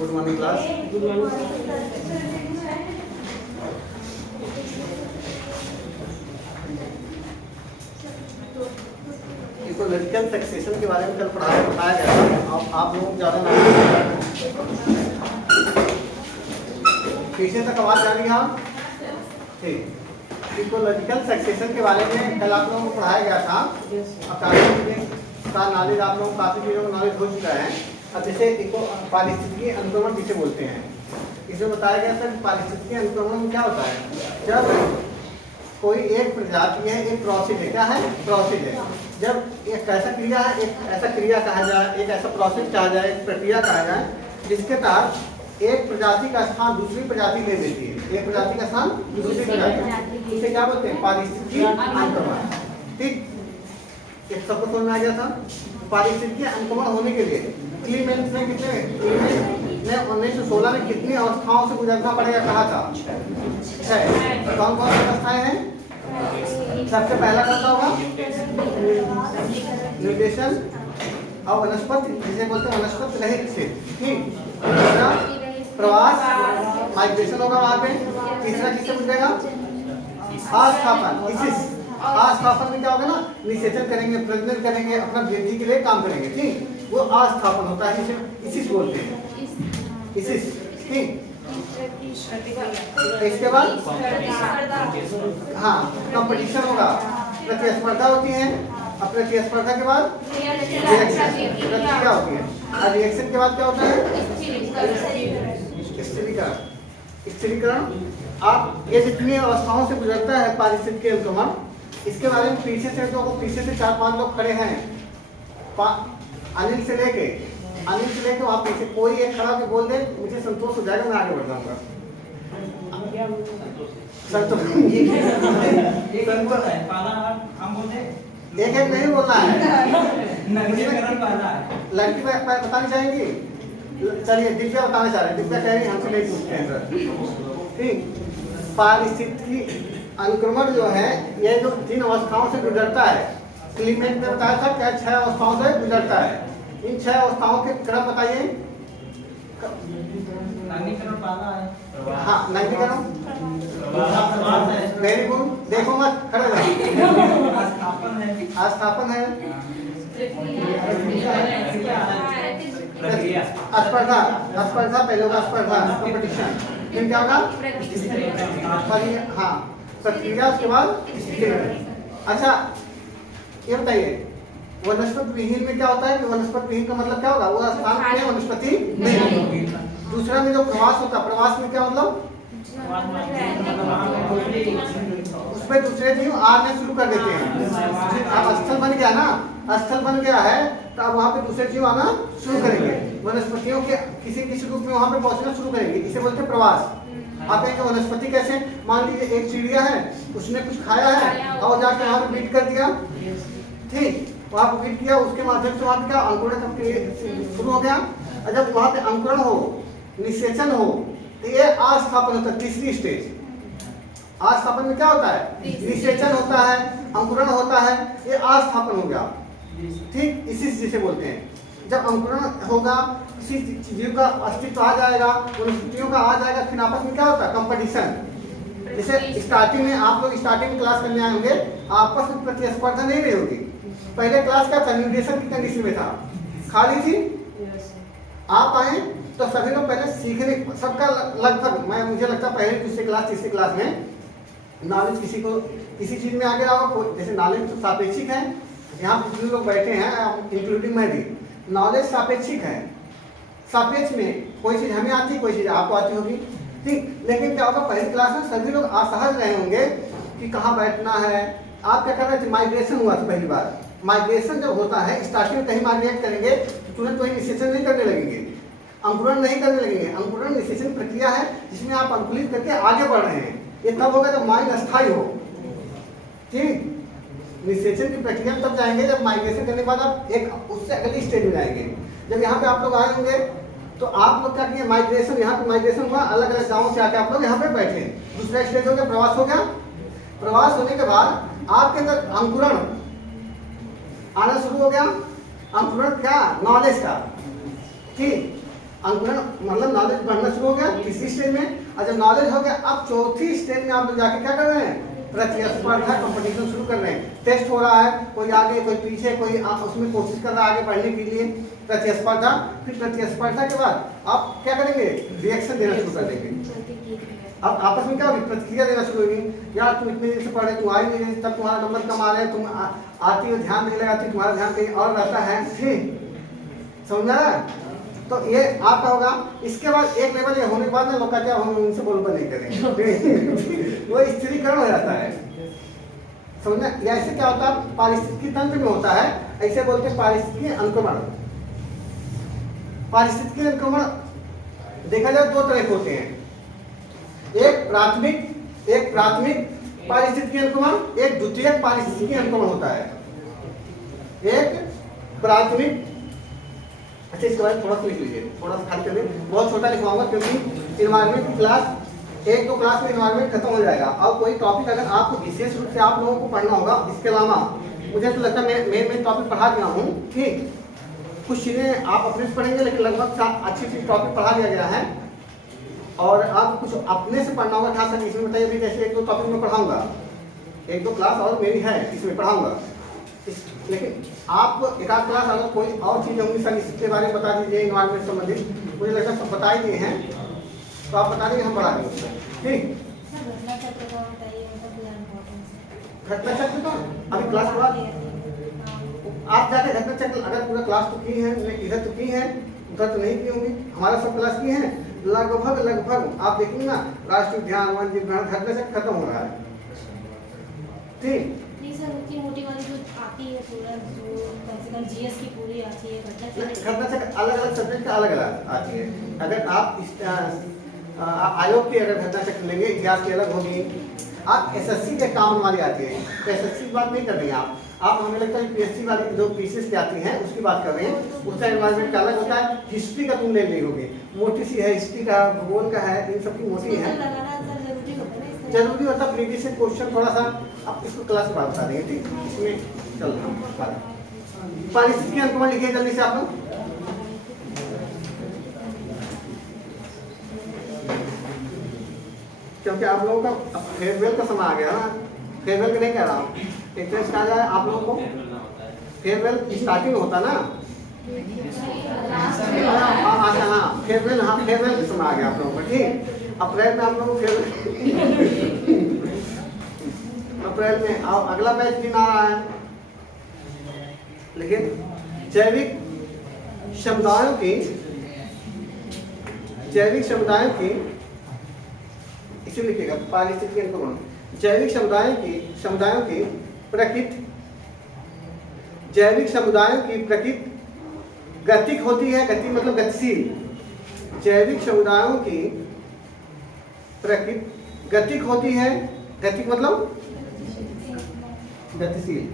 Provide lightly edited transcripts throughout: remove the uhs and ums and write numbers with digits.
Good morning class. Ecological succession के बारे में कल बताया गया था। आप लोगों को ज़्यादा पीछे तक आवाज़ जा रही है आप? ठीक। इकोलॉजिकल सक्सेशन के बारे में कल आप लोगों को पढ़ाया गया था। अब काफ़ी चीज़ें का नॉलेज आप लोगों को काफ़ी चीज़ों का नॉलेज हो चुका है। अब जैसे पारिस्थितिकी अनुक्रमण किसे बोलते हैं, इसमें बताया गया था कि पारिस्थितिकी अनुक्रमण में क्या होता है। जब कोई एक प्रजाति है, एक प्रोसेस है, क्या है? प्रोसेस है। जब एक ऐसा क्रिया है, एक ऐसा क्रिया कहा जाए, एक ऐसा प्रोसेस कहा जाए, एक प्रक्रिया कहा जाए जिसके तहत एक प्रजाति का स्थान दूसरी प्रजाति ले लेती है। एक प्रजाति का स्थान दूसरी प्रजाति, उसे क्या बोलते हैं? पारिस्थितिकी अनुक्रमण। ठीक, एक सबको समझ में आ गया था। पारिस्थितिकी अनुक्रमण होने के लिए क्लीमेंट ने 1916 में कितनी अवस्थाओं से गुजरना पड़ेगा कहा था? 6। कौन कौन सी अवस्थाएं हैं? सबसे पहला कौन सा होगा? निर्देशन और वनस्पति, जिसे बोलते हैं वनस्पति रहित क्षेत्र। ठीक, दूसरा प्रवास, माइग्रेशन होगा वहां पे। तीसरा किससे गुजरेगा? आस्थापन। आस्थापन में क्या होगा ना, निषेचन करेंगे, प्रजनन करेंगे, अपना वृद्धि के लिए काम करेंगे। ठीक, वो आस्थापन होता है, इसे बोलते हैं। ठीक, इसके बाद हाँ कंपटीशन होगा, प्रतिस्पर्धा होती है। अब प्रतिस्पर्धा के बाद प्रतिक्रिया होती है। और रिएक्शन के बाद क्या होता है? स्थिरीकरण। आप ये जितनी अवस्थाओं से गुजरता है पारिस्थितिकी अनुक्रमण, इसके बारे में पीछे से 4-5 लोग खड़े हैं। अनिल से लेके वहाँ पीछे कोई एक खड़ा होकर बोल दे, मुझे संतोष हो जाएगा, मैं आगे बढ़ जाऊंगा। एक नहीं बोलना है। लड़की बतानी चाहेंगी? चलिए दिव्या बताना चाह रहे हैं। दिव्या कह रही है हमसे नहीं पूछते हैं सर। ठीक, पारिस्थितिकी अनुक्रमण जो है ये जो 3 अवस्थाओं से गुजरता है। क्लीमेंट ने बताया था क्या 6 अवस्थाओं से गुजरता है। इन 6 अवस्थाओं के क्रम बताइए। हाँ, नवीनीकरण, वेरी गुड। देखो मत, खड़े रहो। आस्थापन है, स्पर्धा पहले होगा, स्पर्धा कंपटीशन। फिर क्या होगा? हाँ, प्रक्रिया, उसके बाद स्थिरीकरण। अच्छा ये बताइए वनस्पति विहीन में क्या होता है? कि वनस्पति विहीन का मतलब क्या होगा? वो स्थान में वनस्पति नहीं होगी। दूसरा में जो प्रवास होता है, प्रवास में क्या मतलब? उसमें दूसरे जीव आने शुरू कर देते हैं। अब स्थल बन गया ना, स्थल बन गया है तो अब वहाँ पे दूसरे जीव आना शुरू करेंगे। वनस्पतियों के किसी रूप में वहाँ पे पहुँचना शुरू करेंगे, इसे बोलते हैं प्रवास। आप कहेंगे वनस्पति कैसे? मान लीजिए एक चिड़िया है, उसने कुछ खाया है और जाके वहाँ पे बीट कर दिया। ठीक, वहाँ पे बीट किया, उसके माध्यम से वहाँ पे क्या अंकुरण शुरू हो गया। और जब वहाँ पे अंकुरण हो, निषेचन हो, तो ये आस्थापन होता है, तीसरी स्टेज। आस्थापन में क्या होता है? निषेचन होता है, अंकुरण होता है, ये आस्थापन हो गया। ठीक, इसी जिसे बोलते हैं। जब अंकुरण होगा, किसी जीव का अस्तित्व आ जाएगा, वनस्पतियों का आ जाएगा, फिर आपस में क्या होता है? कंपटीशन। जैसे स्टार्टिंग में आप लोग स्टार्टिंग में क्लास करने आए होंगे, आपस में प्रतिस्पर्धा नहीं रही होगी। पहले क्लास क्या था? निर्देशन की कंडीशन में था, खाली थी। आप आए तो सभी लोग पहले सीखने, सबका लगभग मुझे लगता है पहले दूसरी क्लास तीसरी क्लास में नॉलेज किसी को किसी चीज में आगे आओ। जैसे नॉलेज तो सापेक्षिक है, यहाँ पे जितने लोग बैठे हैं इंक्लूडिंग मैं भी, नॉलेज सापेक्षिक है। सापेक्ष में कोई चीज हमें आती, कोई चीज आपको आती होगी। ठीक, लेकिन क्या होगा? पहली क्लास में सभी लोग असहज रहे होंगे कि कहाँ बैठना है। आप क्या कर रहे थे? माइग्रेशन हुआ था पहली बार। माइग्रेशन जब होता है, स्टार्टिंग में कहीं माइग्रेट करेंगे तो तुरंत वही निषेचन नहीं करने लगेंगे, अंकुरण नहीं करने लगेंगे। अंकुरण निषेचन प्रक्रिया है जिसमें आप अंकुरित करके आगे बढ़ रहे हैं। ये तब होगा जब माइंड अस्थायी हो। ठीक, निषेचन की प्रक्रिया तब जाएंगे जब माइग्रेशन करने के बाद आप एक उससे अगली स्टेज में जाएंगे। जब यहाँ पे आप लोग आए होंगे तो आप लोग क्या किए? माइग्रेशन, यहाँ पे माइग्रेशन हुआ, अलग अलग गाँव से आके आप लोग यहाँ पे बैठे। दूसरा स्टेज हो गया, प्रवास हो गया। प्रवास होने के बाद आपके अंदर अंकुरण आना शुरू हो गया। अंकुरण क्या? नॉलेज का। ठीक, अंकुरण मतलब नॉलेज बढ़ना शुरू हो गया तीसरी स्टेज में, और जब नॉलेज हो गया अब चौथी स्टेज में आप लोग जाके क्या कर रहे हैं, प्रतिस्पर्धा कंपटीशन शुरू कर रहे हैं। टेस्ट हो रहा है, कोई आगे कोई पीछे, कोई उसमें कोशिश कर रहा है आगे बढ़ने के लिए, प्रतिस्पर्धा। फिर प्रतिस्पर्धा के बाद आप क्या करेंगे, रिएक्शन देना शुरू कर देंगे। अब आपस में क्या होगी, प्रतिक्रिया देना शुरू होगी। यार तुम इतने दिन से पढ़े, तुम आ ही नहीं रहे, तब तुम्हारा नंबर कम आ रहे हैं, तुम आती हो ध्यान नहीं लगाती, तुम्हारा ध्यान कहीं और रहता है, ठीक समझ रहा है। तो ये आपका होगा। इसके बाद एक लेवल ये होने के बाद ना लोग क्या हम उनसे बोलकर नहीं करेंगे वो स्थिरीकरण हो जाता है, समझना। या ऐसे क्या होता है, पारिस्थितिकी तंत्र में होता है, ऐसे बोलते हैं पारिस्थितिकी अनुक्रमण। पारिस्थितिकी अनुक्रमण देखा जाए दो तरह के होते हैं, एक प्राथमिक पारिस्थितिकी अनुक्रमण, एक द्वितीयक पारिस्थितिकी अनुक्रमण होता है। एक प्राथमिक, अच्छा इसके बारे में थोड़ा सा लिख लीजिए, थोड़ा सा खाली कर लीजिए, बहुत छोटा लिखवाऊंगा क्योंकि इन्वायरमेंट की क्लास एक दो क्लास में इन्वायरमेंट खत्म हो जाएगा। और कोई टॉपिक अगर आपको विशेष रूप से आप लोगों को पढ़ना होगा, इसके अलावा मुझे तो लगता है मैं टॉपिक पढ़ा दिया हूँ, ठीक। कुछ चीज़ें आप अपने से पढ़ेंगे लेकिन लगभग अच्छी टॉपिक पढ़ा दिया गया है। और आप कुछ अपने से पढ़ना होगा, खास करके इसमें बताइए अभी जैसे एक दो टॉपिक में पढ़ाऊंगा, एक दो क्लास और मेरी है इसमें पढ़ाऊंगा, लेकिन आप एक आध क्लास अगर कोई और चीज़ होंगी सर इसके बारे में बता दीजिए, इन्वायरमेंट संबंधित, मुझे लगता है सब बता ही दिए हैं, तो आप बता दीजिए हम बढ़ा देंगे, ठीक। घटना चक्र तो अभी क्लास के बाद आप जाके घटना चक्र अगर पूरा क्लास तो की है, इधर तो की है, उधर तो नहीं की होंगी, हमारा सब क्लास की है लगभग आप देखेंगे ना, राष्ट्रीय उद्यान वन विभाग घटना चक्र खत्म हो रहा है, ठीक। मोटी वाली जो आती है पूरा जो कंसेप्ट जीएस की पूरी आती है घटना चक्र अलग-अलग सब्जेक्ट का अलग-अलग आती है। अगर आप इस आयोग की अगर घटना चक्र लेंगे, इतिहास की अलग होगी, आप एसएससी के काम वाली आती है, तो एसएससी की बात नहीं कर रही हैं आप हमें लगता है पीएससी वाली जो पीसीएस की आती हैं उसकी बात कर रहे हैं, उसका एनवायरमेंट का अलग होता है। हिस्ट्री का तुम ले ली होगी, मोटी सी है, हिस्ट्री का भूगोल का है, इन सब की मोटी है, जरूरी होता है प्रीवियस क्वेश्चन थोड़ा सा आप इसको क्लास में बता देंगे, ठीक। इसमें चल रहा पारिस्थितिकी अनुक्रमण लिखिए जल्दी से आप लोग। क्योंकि आप लोगों का फेयरवेल का समय आ गया ना, फेयरवेल का नहीं कह रहा हूँ, एक तरह से कहा जाए आप लोगों को फेयरवेल स्टार्टिंग होता ना, हाँ फेयरवेल, हाँ फेयरवेल का समय आ गया आप लोगों का, ठीक। अप्रैल में आप लोगों को अप्रैल में अगला बैच दिन आ रहा है, लेकिन जैविक समुदायों की इसे लिखिएगा पारिस्थितिकी अनुक्रमण, जैविक समुदायों की प्रकृति गतिक होती है, गति मतलब गतिशील, जैविक समुदायों की प्रकृति गतिक होती है, गतिक मतलब गतिशील,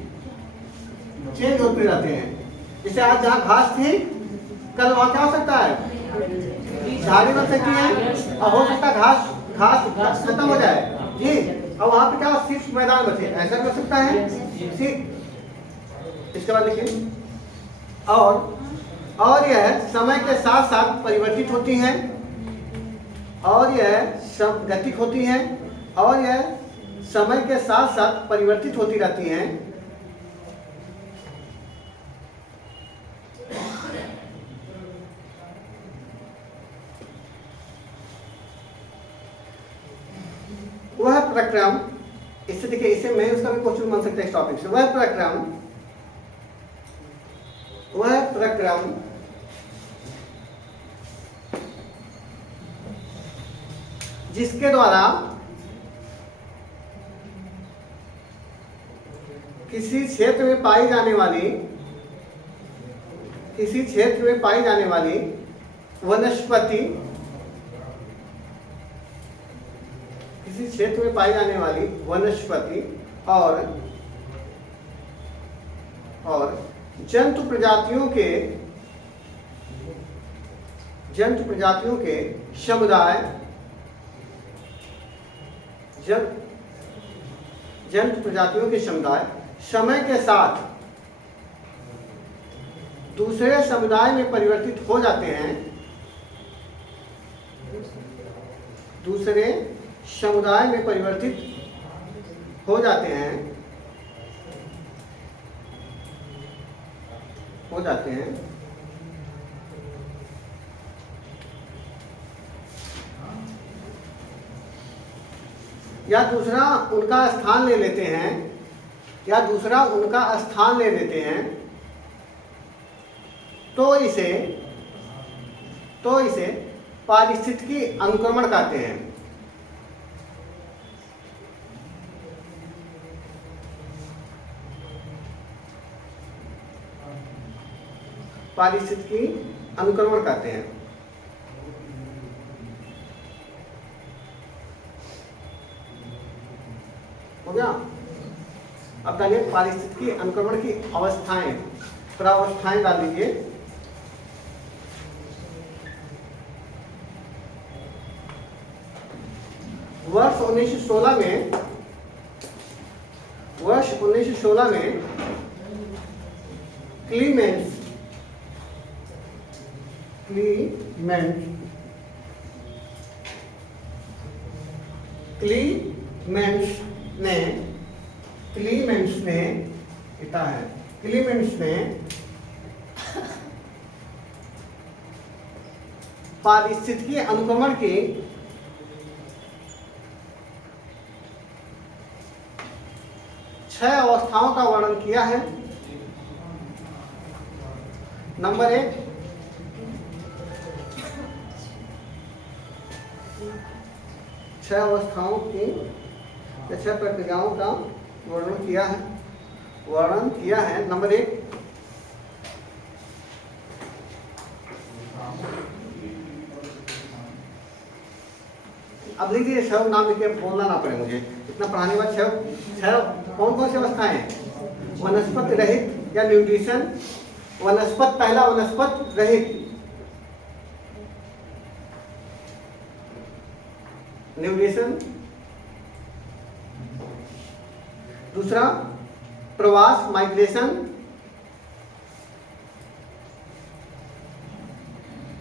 चेंज होते रहते हैं। जैसे आज जहाँ घास थी कल वहाँ क्या हो सकता है, झाड़ी बन सकती है, और हो सकता है घास खत्म हो जाए जी, और वहाँ पे क्या सिर्फ मैदान बचे, ऐसा भी हो सकता है, ठीक। इसके बाद देखिए, और यह समय के साथ साथ परिवर्तित होती हैं, और यह सब गतिक होती हैं, और यह समय के साथ साथ परिवर्तित होती रहती हैं। वह प्रक्रम, इससे देखिए, इससे मैं उसका भी क्वेश्चन बन सकता है इस टॉपिक से। वह प्रक्रम जिसके द्वारा किसी क्षेत्र में पाई जाने वाली वनस्पति, और जंतु प्रजातियों के समुदाय, समय के साथ दूसरे समुदाय में परिवर्तित हो जाते हैं, दूसरे समुदाय में परिवर्तित हो जाते हैं, या दूसरा उनका स्थान ले लेते हैं, तो इसे पारिस्थितिकी अनुक्रमण कहते हैं। पारिस्थितिकी अनुक्रमण कहते हैं। हो गया। अब डालिए पारिस्थितिकी अनुक्रमण की अवस्थाएं, प्रावस्थाएं डाल दीजिए। वर्ष 1916 में क्लीमेंस ने पारिस्थितिकी अनुक्रमण की छह अवस्थाओं का वर्णन किया है। नंबर 1, छह अवस्थाओं की या छह प्रक्रियाओं का वर्णन किया है। नंबर 1, अब लिखिए, छह नाम लिखिए, बोलना ना पड़े मुझे, इतना पढ़ाने के बाद छह कौन कौन सी अवस्थाएं हैं? वनस्पति रहित या न्यूट्रिशन, पहला वनस्पति रहित, न्यूट्रिशन। दूसरा प्रवास, माइग्रेशन।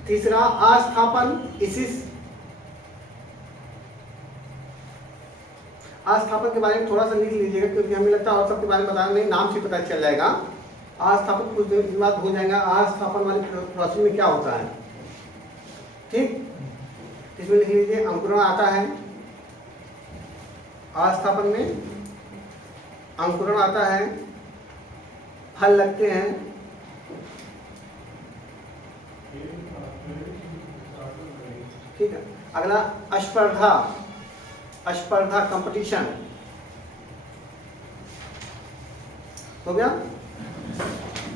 तीसरा आस्थापन, इसिस। आस्थापन के बारे में थोड़ा सा लिख लीजिएगा, क्योंकि हमें लगता है और सबके बारे में बताना नहीं, नाम से पता चल जाएगा। आस्थापन कुछ दिन बाद हो जाएगा। आस्थापन वाली प्रोसेस में क्या होता है, ठीक, इसमें लिख लीजिए। अंकुरण आता है, आस्थापन में अंकुरण आता है, फल लगते हैं, ठीक है। अगला स्पर्धा, कंपटीशन हो गया।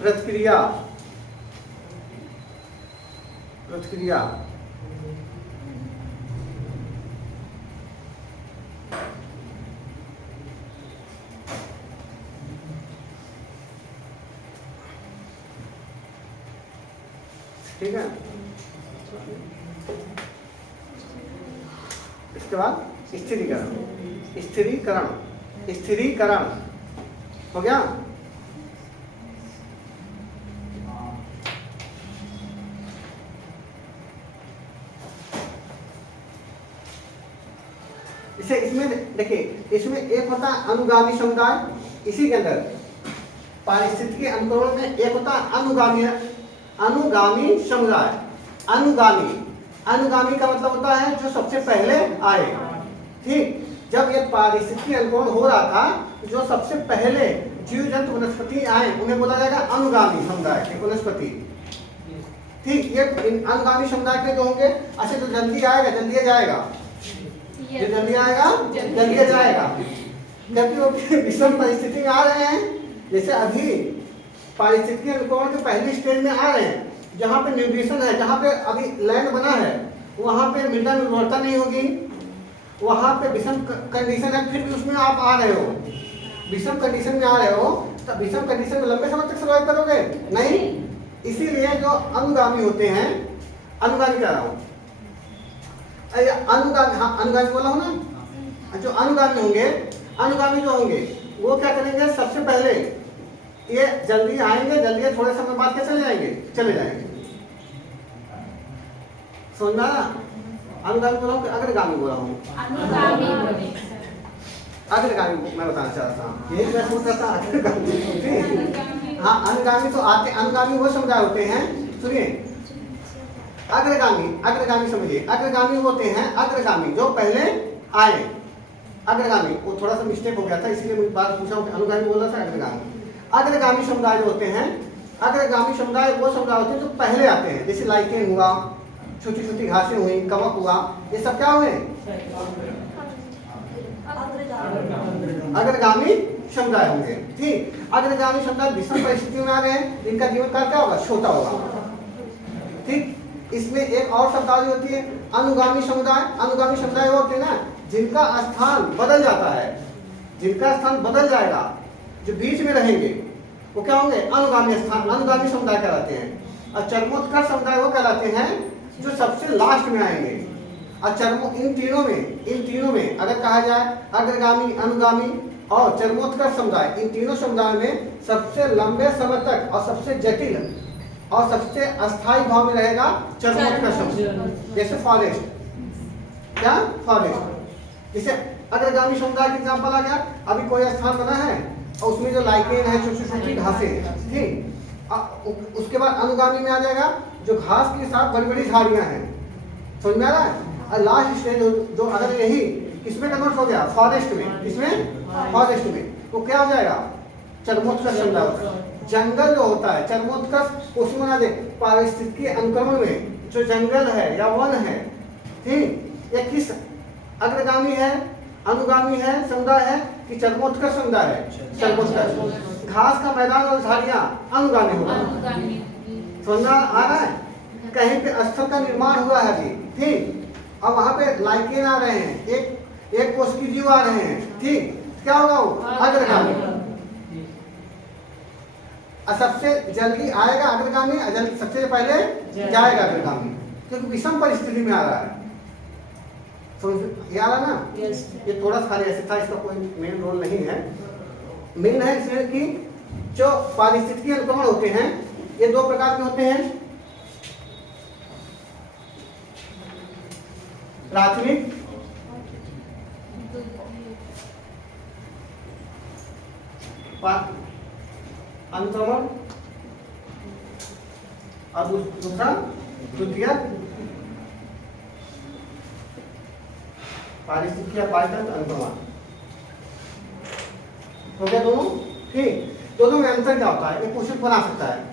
प्रतिक्रिया, ठीक है। इसके बाद स्थिरीकरण हो गया। इसमें देखिए, इसमें एक होता है अनुगामी समुदाय। इसी के अंदर पारिस्थितिकी अनुक्रमण में एक होता है अनुगामी समुदाय। अनुगामी का मतलब होता है जो सबसे पहले आए, ठीक। जब ये पारिस्थितिकी अनुक्रमण हो रहा था, जो सबसे पहले जीव जंतु वनस्पति आए उन्हें बोला जाएगा अनुगामी समुदाय के वनस्पति, ठीक। ये अनुगामी समुदाय के जो होंगे, अच्छा जो जल्दी आएगा जल्दी जाएगा, जबकि वो विषम परिस्थिति में आ रहे हैं। जैसे अभी पारिस्थितिकी अनुक्रमण के पहली स्टेज में आ रहे हैं, जहाँ पे न्यूट्रिशन है, जहाँ पे अभी लैंड बना है, वहाँ पे मृदा में उर्वरता नहीं होगी, वहाँ पे विषम कंडीशन है, फिर भी उसमें आप आ रहे हो, विषम कंडीशन में आ रहे हो, तो विषम कंडीशन में लंबे समय तक सर्वाइव करोगे नहीं। इसीलिए जो अनुगामी होते हैं, अनुगामी कह रहा हूँ, अनुगामी बोला हो ना, जो अनुगामी जो होंगे वो क्या करेंगे, सबसे पहले ये जल्दी आएंगे, जल्दी थोड़े समय बाद के चले जाएंगे। समझना ना, अनुगामी बोला हूँ कि अग्रगामी बोला हूँ? अनुगामी। अग्रगामी मैं बताना चाहता हूँ, यही मैं पूछ रहा था अग्रगामी। ठीक, हाँ अनुगामी तो आते, अनुगामी वो समुदाय होते हैं, सुनिए अग्रगामी समझिए, अग्रगामी होते हैं अग्रगामी जो पहले आए, अग्रगामी। वो थोड़ा सा मिस्टेक हो गया था इसलिए मुझे बात पूछा हूँ कि अनुगामी बोल रहा था अग्रगामी। अग्रगामी समुदाय जो होते हैं, अग्रगामी समुदाय वो समुदाय होते हैं जो पहले आते हैं, जैसे लाइकेन हुआ, छोटी छोटी घासें हुई, कवक हुआ, ये सब क्या हुए? अग्रगामी समुदाय होंगे। ठीक, अग्रगामी समुदाय विषम परिस्थितियों में आ गए, इनका जीवन काल क्या होगा? छोटा होगा। ठीक, इसमें एक और शब्दावली होती है अनुगामी समुदाय। अनुगामी समुदाय वो होते हैं ना जिनका स्थान बदल जाता है, जिनका स्थान बदल जाएगा, जो बीच में रहेंगे वो क्या होंगे? अनुगामी स्थान, अनुगामी समुदाय कहलाते हैं। और चरमोत्कर्ष समुदाय वो कहलाते हैं जो सबसे लास्ट में आएंगे। और इन तीनों में अगर कहा जाए अग्रगामी, अनुगामी और चरमोत्कर्ष समुदाय, इन तीनों समुदाय में सबसे लंबे समय तक और सबसे जटिल और सबसे अस्थायी भाव में रहेगा चरमोत्कर्ष समुदाय। जैसे फॉरेस्ट, क्या फॉरेस्ट, जैसे अग्रगामी समुदाय का एग्जाम्पल आ गया, अभी कोई स्थान बना है और उसमें जो लाइकेन है, छोटी छोटी घासें, ठीक, उसके बाद अनुगामी में आ जाएगा जो घास के साथ बड़ी बड़ी झाड़ियां हैं, समझ में आ रहा है? और लास्ट स्टेज जो अगर यही किसमें कन्वर्ट हो गया? फॉरेस्ट में। किसमें? फॉरेस्ट में। तो क्या हो जाएगा? चरमोत्कर्ष समुदाय। जंगल जो होता है, चरमोत्कर्ष उसमें बना दे पारिस्थितिकी अनुक्रमण में जो जंगल है या वन है, ठीक, ये किस अग्रगामी है, अनुगामी है, समुदाय है कि चरमोत्कर्ष समुदाय है? चरमोत्कर्ष। घास का मैदान और झाड़ियां अनुगामी होगा। समझ में आ रहा है? कहीं पे स्थल का निर्माण हुआ है अभी, ठीक, और वहां पे लाइकेन आ रहे हैं, एक कोष की जीव आ रहे हैं, ठीक, क्या होगा वो? अग्रगामी। सबसे जल्दी आएगा अग्रगामी, सबसे पहले जाएगा अग्रगामी, क्योंकि विषम परिस्थिति में आ रहा है। समझ आ रहा ना? ये थोड़ा सा ऐसे था, इसका कोई मेन रोल नहीं है। मेन है इसलिए कि जो पारिस्थितिकी अनुक्रमण होते हैं ये दो प्रकार के होते हैं, प्राथमिक अनुक्रमण और दूसरा द्वितीयक पारिस्थितिकी पारिस्थितिक अनुक्रमण हो गया दोनों। ठीक, दोनों में अंतर क्या होता है? ये क्वेश्चन बना सकता है।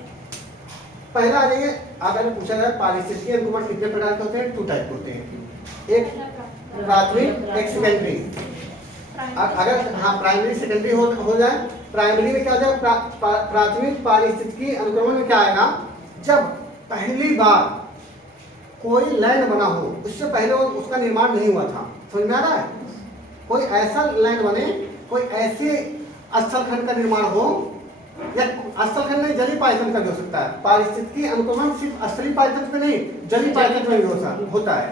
पहला आ जाइए, अगर पूछा जाए पारिस्थितिकी अनुक्रमण कितने प्रकार के होते हैं? 2 टाइप होते हैं, एक प्राथमिक, एक सेकेंडरी। अगर हाँ प्राइमरी सेकेंडरी हो जाए, प्राइमरी में क्या हो जाए? प्राथमिक पारिस्थितिकी अनुक्रमण में क्या आएगा? जब पहली बार कोई लैंड बना हो, उससे पहले उसका निर्माण नहीं हुआ था। समझ में आ रहा है? कोई ऐसा लैंड बने, कोई ऐसे स्थलखंड का निर्माण हो, या स्थलखंड नहीं जलीय पायथन का भी हो सकता है। पारिस्थितिकी अनुक्रमण सिर्फ स्थलीय पायथन पे नहीं, जलीय पायथन में भी होता है।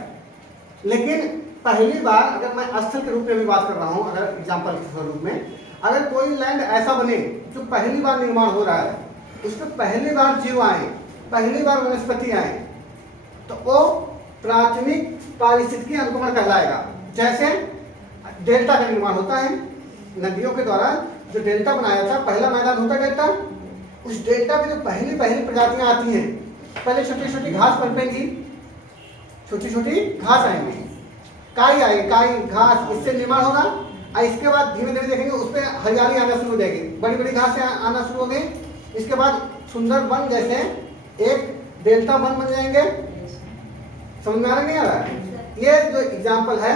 लेकिन पहली बार अगर मैं स्थल के रूप में भी बात कर रहा हूँ, अगर एग्जाम्पल के रूप में, अगर कोई लैंड ऐसा बने जो पहली बार निर्माण हो रहा है, उसमें पहली बार जीव आए, पहली बार वनस्पति आए, तो वो प्राथमिक पारिस्थितिकी अनुक्रमण कहलाएगा। जैसे डेल्टा का निर्माण होता है, नदियों के द्वारा जो डेल्टा बनाया था, पहला मैदान होता है डेल्टा, उस डेल्टा पे जो पहली प्रजातियां आती हैं, पहले छोटी छोटी घास पनपेंगी, छोटी छोटी घास आएंगी, काई आएगी, काई घास, इससे निर्माण होगा। और इसके बाद धीमे धीमे देखेंगे उस पर हरियाली आना शुरू हो जाएगी, बड़ी बड़ी घासें आना शुरू हो गई। इसके बाद सुंदर वन जैसे एक डेल्टा वन बन जाएंगे। समझ में आ रहा नहीं आ रहा है? ये जो एग्जाम्पल है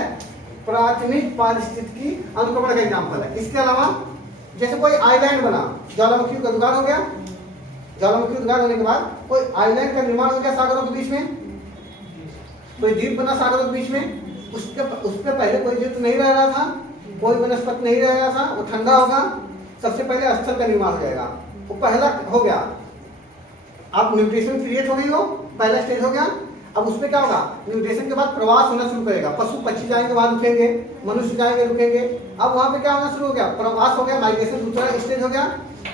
प्राथमिक पारिस्थितिकी अनुक्रमण का एग्जाम्पल है। इसके अलावा जैसे कोई आइलैंड बना, ज्वालामुखी का उद्गार हो गया, ज्वालामुखी उद्गार होने के बाद कोई आइलैंड का निर्माण हो गया सागरों के बीच में, कोई द्वीप बना सागरों के बीच में, उसके पहले कोई जीव नहीं रह रहा था, कोई वनस्पति नहीं रह रहा था, वो ठंडा होगा, सबसे पहले स्थल का निर्माण हो जाएगा, वो पहला हो गया। अब म्यूटेशन क्रिएट हो गई, हो पहला स्टेज हो गया। अब उसमें क्या होगा? म्यूटेशन के बाद प्रवास होना शुरू करेगा, पशु पक्षी जाएंगे वहां रुकेंगे, मनुष्य जाएंगे रुकेंगे। अब वहां पे क्या होना शुरू हो गया? प्रवास हो गया, माइग्रेशन दूसरा स्टेज हो गया।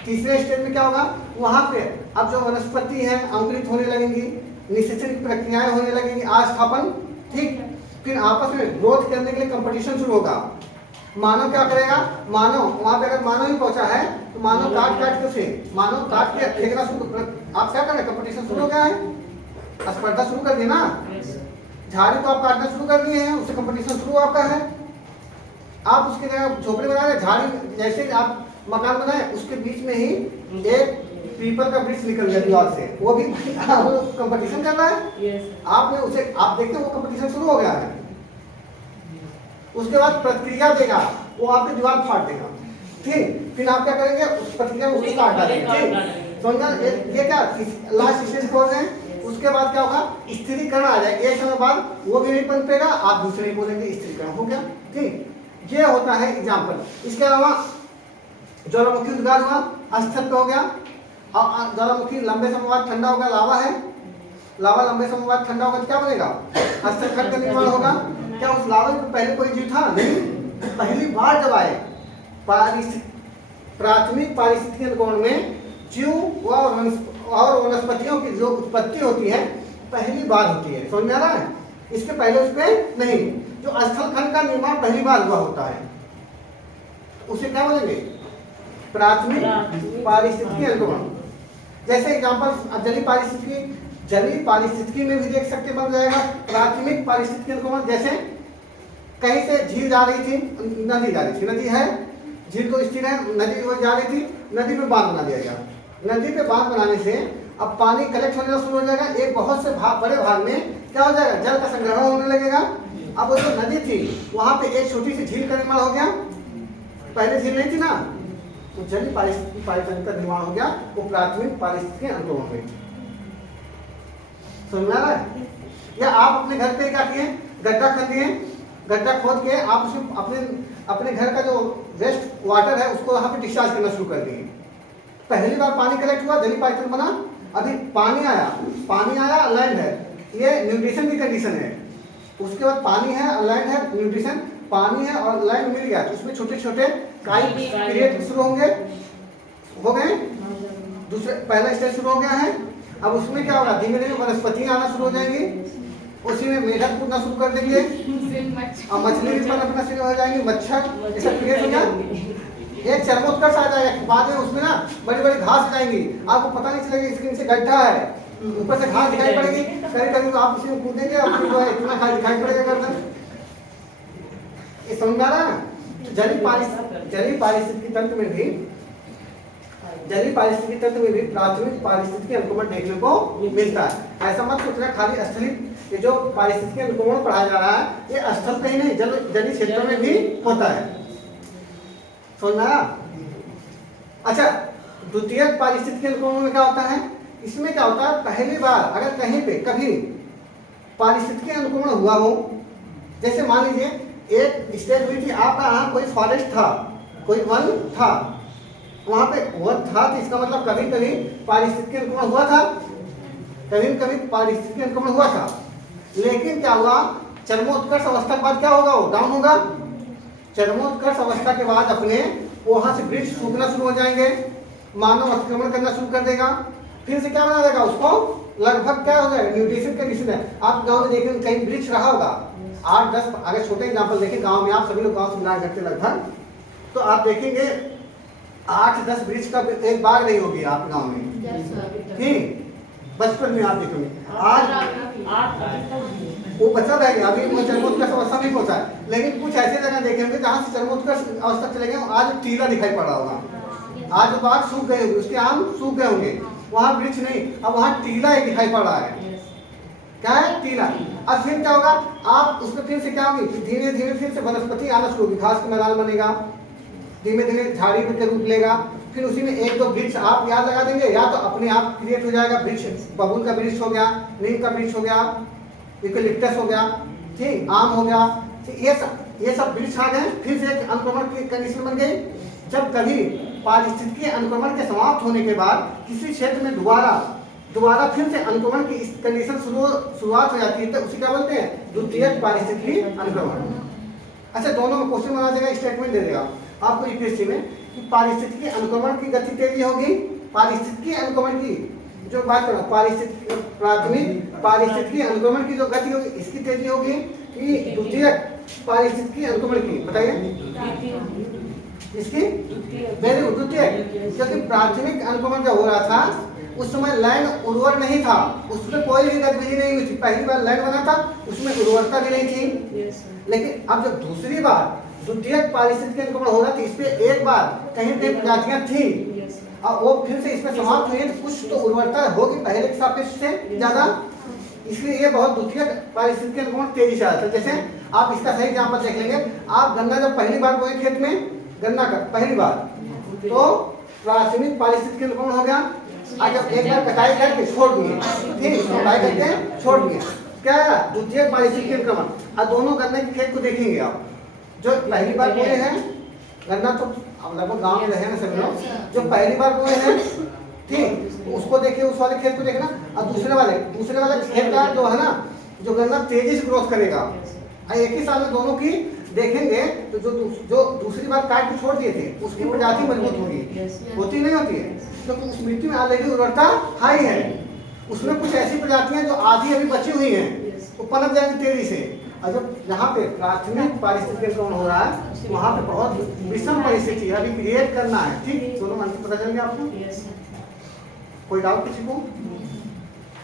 तीसरे स्टेज में क्या होगा? वहां पे अब जो वनस्पति है अंकुरित होने लगेंगी, निषेचन की प्रक्रियाएं होने लगेंगी, आस्थापन, ठीक। फिर आपस में ग्रोथ करने के लिए कंपटीशन शुरू होगा। मानव क्या करेगा, मानव वहां पे अगर मानव ही पहुंचा है तो मानव काट काट के उसे मानव काट के फेंकना शुरू, आप क्या कर रहे हैं, कंपटीशन शुरू हो गया है, स्पर्धा शुरू कर दी ना। झाड़ी तो आप काटना शुरू कर दिए हैं, उससे कंपटीशन शुरू आपका है। आप उसके जगह झोपड़ी बना रहे, झाड़ी जैसे आप मकान बनाए उसके बीच में ही एक पीपल का वृक्ष निकल गया दीवार से, वो भी कंपटीशन कर रहा है। आपने उसे, आप देखते हैं वो कंपटीशन शुरू हो गया है। उसके बाद प्रतिक्रिया देगा, वो आपकी दीवार फाड़ देगा, ठीक। फिर आप क्या करेंगे, उस प्रतिक्रिया में उसको काट डालेंगे, ठीक। समझा, ये क्या लास्ट स्टेज बोल रहे हैं। उसके बाद क्या होगा, स्थिरीकरण आ जाएगा। एक समय बाद वो भी नहीं पनपेगा, आप दूसरे ही बोलेंगे, स्थिरीकरण हो गया, ठीक। ये होता है एग्जाम्पल। इसके अलावा ज्वालामुखी उद्गार हुआ, स्थल पे हो गया। ज्वालामुखी लंबे समय बाद ठंडा होगा, लावा है, लावा लंबे समय बाद ठंडा होगा तो क्या बनेगा, स्थल खंड का निर्माण होगा। क्या उस लावा में पहले कोई जीव था? नहीं। पहली बार जब आए प्राथमिक पारिस्थितिकी अनुकरण में जीव और वनस्पतियों की जो उत्पत्ति होती है पहली बार होती है, समझ में आ रहा है। इसके पहले उसमें नहीं, जो स्थल खंड का निर्माण पहली बार हुआ होता है उसे क्या बोलेंगे, प्राथमिक पारिस्थितिकी अनुकरण। जैसे एग्जांपल जलीय पारिस्थितिकी में भी देख सकते, बन जाएगा प्राथमिक पारिस्थितिकी अनुकरण। जैसे कहीं से झील जा रही थी, नदी जा रही थी, नदी है, झील तो स्थिर है, नदी वो जा रही थी, नदी पे बांध बना दिया गया। नदी पे बांध बनाने से अब पानी कलेक्ट होने शुरू हो जाएगा, एक बहुत से बड़े भाग में क्या हो जाएगा, जल का संग्रहण होने लगेगा। अब वो जो नदी थी वहां पे एक छोटी सी झील का निर्माण हो गया, पहले झील नहीं थी ना, तो जलीय पारिस्थितिकी का निर्माण हो गया, वो प्राथमिक पारिस्थितिकी अनुकरण हुई। समझ में आ रहा है। या आप अपने घर पे क्या किए, गड्ढा कर दिए, गड्ढा खोद के आप उसमें अपने घर का जो वेस्ट वाटर है उसको वहां पे डिस्चार्ज करना शुरू कर दिए। पहली बार पानी कलेक्ट हुआ, जलीय पाइथन बना, अभी पानी आया लैंड है, ये न्यूट्रिशन की कंडीशन है। उसके बाद पानी है, लैंड है, न्यूट्रिशन, पानी है और लैंड मिल गया तो उसमें छोटे छोटे काइट क्रिएट शुरू होंगे, हो गए। दूसरे पहला स्टेज शुरू हो गया है। अब उसमें क्या होगा, धीमे धीमे वनस्पतियां आना शुरू हो जाएंगी, उसी में मेढक कूदना शुरू कर देंगे और मछली भी पनपना शुरू हो जाएंगी, मच्छर ऐसा क्रिएट हो गया। एक चरमोत्कर्ष आ जाएगा, बाद में उसमें ना बड़ी बड़ी घास आ जाएंगी, आपको पता नहीं चलेगा इसके नीचे गड्ढा है, ऊपर से घास दिखाई पड़ेगी, करीब करीब आप उसी में कूदेंगे, आपको जो है इतना घास दिखाई पड़ेगा गर्दन। ये समझ में आ रहा है। जलीय पारिस्थितिकी तंत्र में भी प्राथमिक पारिस्थितिकी अनुक्रमण देखने को मिलता है। ऐसा मत सोचना खाली स्थलित ये जो पारिस्थितिकी अनुक्रमण पढ़ाया जा रहा है ये स्थल पे ही नहीं, जलीय क्षेत्र में भी होता है, समझ में आया। अच्छा, द्वितीय पारिस्थितिकी अनुक्रमण में क्या होता है, इसमें क्या होता है, पहली बार अगर कहीं पे कभी पारिस्थितिकी अनुक्रमण हुआ हो, जैसे मान लीजिए एक स्टेज हुई थी, आपका यहाँ कोई फॉरेस्ट था, कोई वन था, वहां पे वन था, तो इसका मतलब कभी कभी पारिस्थितिकी अनुक्रमण हुआ था, कभी पारिस्थितिकी अनुक्रमण हुआ था। लेकिन क्या हुआ, चरमोत्कर्ष अवस्था के बाद क्या होगा, वो डाउन होगा। चरमोत्कर्ष अवस्था के बाद अपने वहां से वृक्ष सूखना शुरू हो जाएंगे, मानव अतिक्रमण करना शुरू कर देगा, फिर से क्या बना देगा, उसको लगभग क्या हो जाएगा, न्यूट्रिशन कंडीशन है। आप गाँव में देखेंगे कहीं वृक्ष रहा होगा 8-10, अगर छोटे एग्जाम्पल देखें गाँव में, आप सभी लोग गाँव से बिलोंग करते लगभग, तो आप देखेंगे 8-10 वृक्ष का एक बाग नहीं होगी आप गाँव में, ठीक। बचपन में आप देखेंगे आज वो बचा रहेगा, अभी वो चरमोत्कर्ष अवस्था नहीं पहुंचा है, लेकिन कुछ ऐसे जगह देखेंगे जहाँ से चरमोत्कर्ष अवस्था चले गए, आज टीला दिखाई पड़ रहा होगा, आज बाग सूख गए होंगे, उसके आम सूख गए होंगे, वहाँ वृक्ष नहीं, अब वहाँ टीला एक दिखाई पड़ रहा है। क्या है, टीला। अब फिर क्या होगा, आप उसमें फिर से क्या होगी, धीरे धीरे फिर से वनस्पति आना शुरू होगी, घास का मैदान बनेगा, धीमे धीमे झाड़ी के रूप लेगा, फिर उसी में एक दो वृक्ष आप याद लगा देंगे, या तो अपने आप क्रिएट हो जाएगा वृक्ष, बबूल का वृक्ष हो गया, नीम का वृक्ष हो गया, यूकेलिप्टस हो गया, ठीक, आम हो गया, ये सब वृक्ष आ गए, फिर से एक अनुक्रमण की कंडीशन बन गई। जब कभी पारिस्थितिकी अनुक्रमण के समाप्त होने के बाद किसी क्षेत्र में दोबारा फिर से अनुक्रमण की कंडीशन शुरुआत हो जाती है, तो उसे क्या बोलते हैं, द्वितीय पारिस्थितिकी अनुक्रमण। अच्छा, दोनों में क्वेश्चन बना देगा, स्टेटमेंट दे देगा आपको यूपीएससी में कि पारिस्थितिकी अनुक्रमण की गति तेजी होगी, पारिस्थितिकी अनुक्रमण की जो बात करो प्राथमिक पारिस्थितिकी अनुक्रमण की जो गति होगी इसकी तेजी होगी कि द्वितीयक पारिस्थितिकी अनुक्रमण की, बताइए इसकी वेरी गुड द्वितीयक, क्योंकि प्राथमिक अनुक्रमण जब हो रहा था उस समय लैंड उर्वर नहीं था, उसमें कोई भी गतिविधि नहीं हुई थी। पहली बार लैंड बना था उसमें उर्वरता भी नहीं थी, लेकिन अब जब दूसरी बार द्वितीयक पारिस्थितिकी अनुक्रमण हो रहा था इस पे एक बार कहीं कहीं प्रजातियां थी और वो फिर से इसमें समाप्त हुई है, तो कुछ तो उर्वरता होगी पहले के सापेक्ष से ज्यादा, इसलिए ये बहुत द्वितीयक पारिस्थितिकी अनुक्रमण तेजी से आता है। जैसे आप इसका सही एग्जांपल देख लेंगे, आप गन्ना जब पहली बार बोए खेत में गन्ना का पहली बार, तो प्राथमिक पारिस्थितिकी अनुक्रमण हो गया। आज जब एक बार कटाई करके छोड़ दिए, ठीक, कटाई करके छोड़ दिए, क्या द्वितीयक पारिस्थितिकी अनुक्रमण। अब दोनों गन्ने के खेत को देखेंगे आप, जो पहली बार बोए हैं गन्ना, तो अब लगभग गाँव में रहे ना सभी लोग, जो पहली बार बोए हैं ठीक, उसको देखिए, उस वाले खेत को देखना, और दूसरे वाले खेत का जो है ना, जो गन्ना तेजी से ग्रोथ करेगा, एक ही साल में दोनों की देखेंगे, तो जो दूसरी बार काट के छोड़ दिए थे उसकी प्रजाति मजबूत होगी, होती नहीं होती है, क्योंकि उस मिट्टी में ऑलरेडी उर्वरता हाई है, उसमें कुछ ऐसी प्रजातियां जो आधी अभी बची हुई हैं वो पनप जाएंगी तेजी से। और जब यहाँ पे प्राथमिक पारिस्थितिकी अनुक्रमण हो रहा है वहाँ पे बहुत विषम परिस्थिति अभी क्रिएट करना है, ठीक, दोनों मन पता चल गया आपको? कोई डाउट किसी को?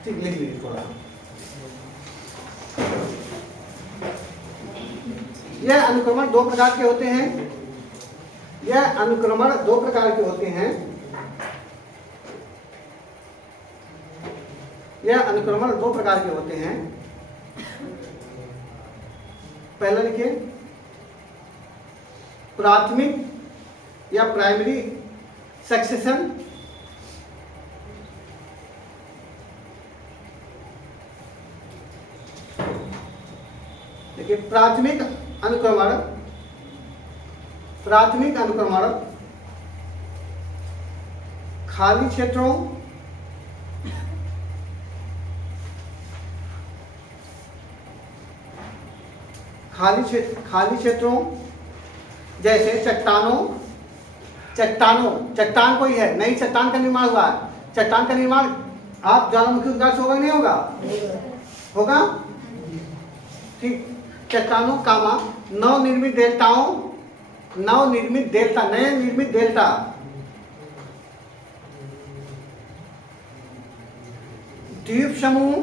ठीक, लिख लीजिए थोड़ा। यह अनुक्रमण दो प्रकार के होते हैं, यह अनुक्रमण दो प्रकार के होते हैं, यह अनुक्रमण दो प्रकार के होते हैं। पहला लिखिए, प्राथमिक या प्राइमरी सक्सेशन, देखिए प्राथमिक अनुक्रमण खाली क्षेत्रों खाली क्षेत्रों जैसे चट्टान कोई है, नई चट्टान का निर्माण हुआ है, चट्टान का निर्माण आप ज्वालामुखी उद्गार से होगा नहीं होगा? होगा, ठीक, चट्टानों कामा नवनिर्मित डेल्टा, नए निर्मित डेल्टा, द्वीप समूह,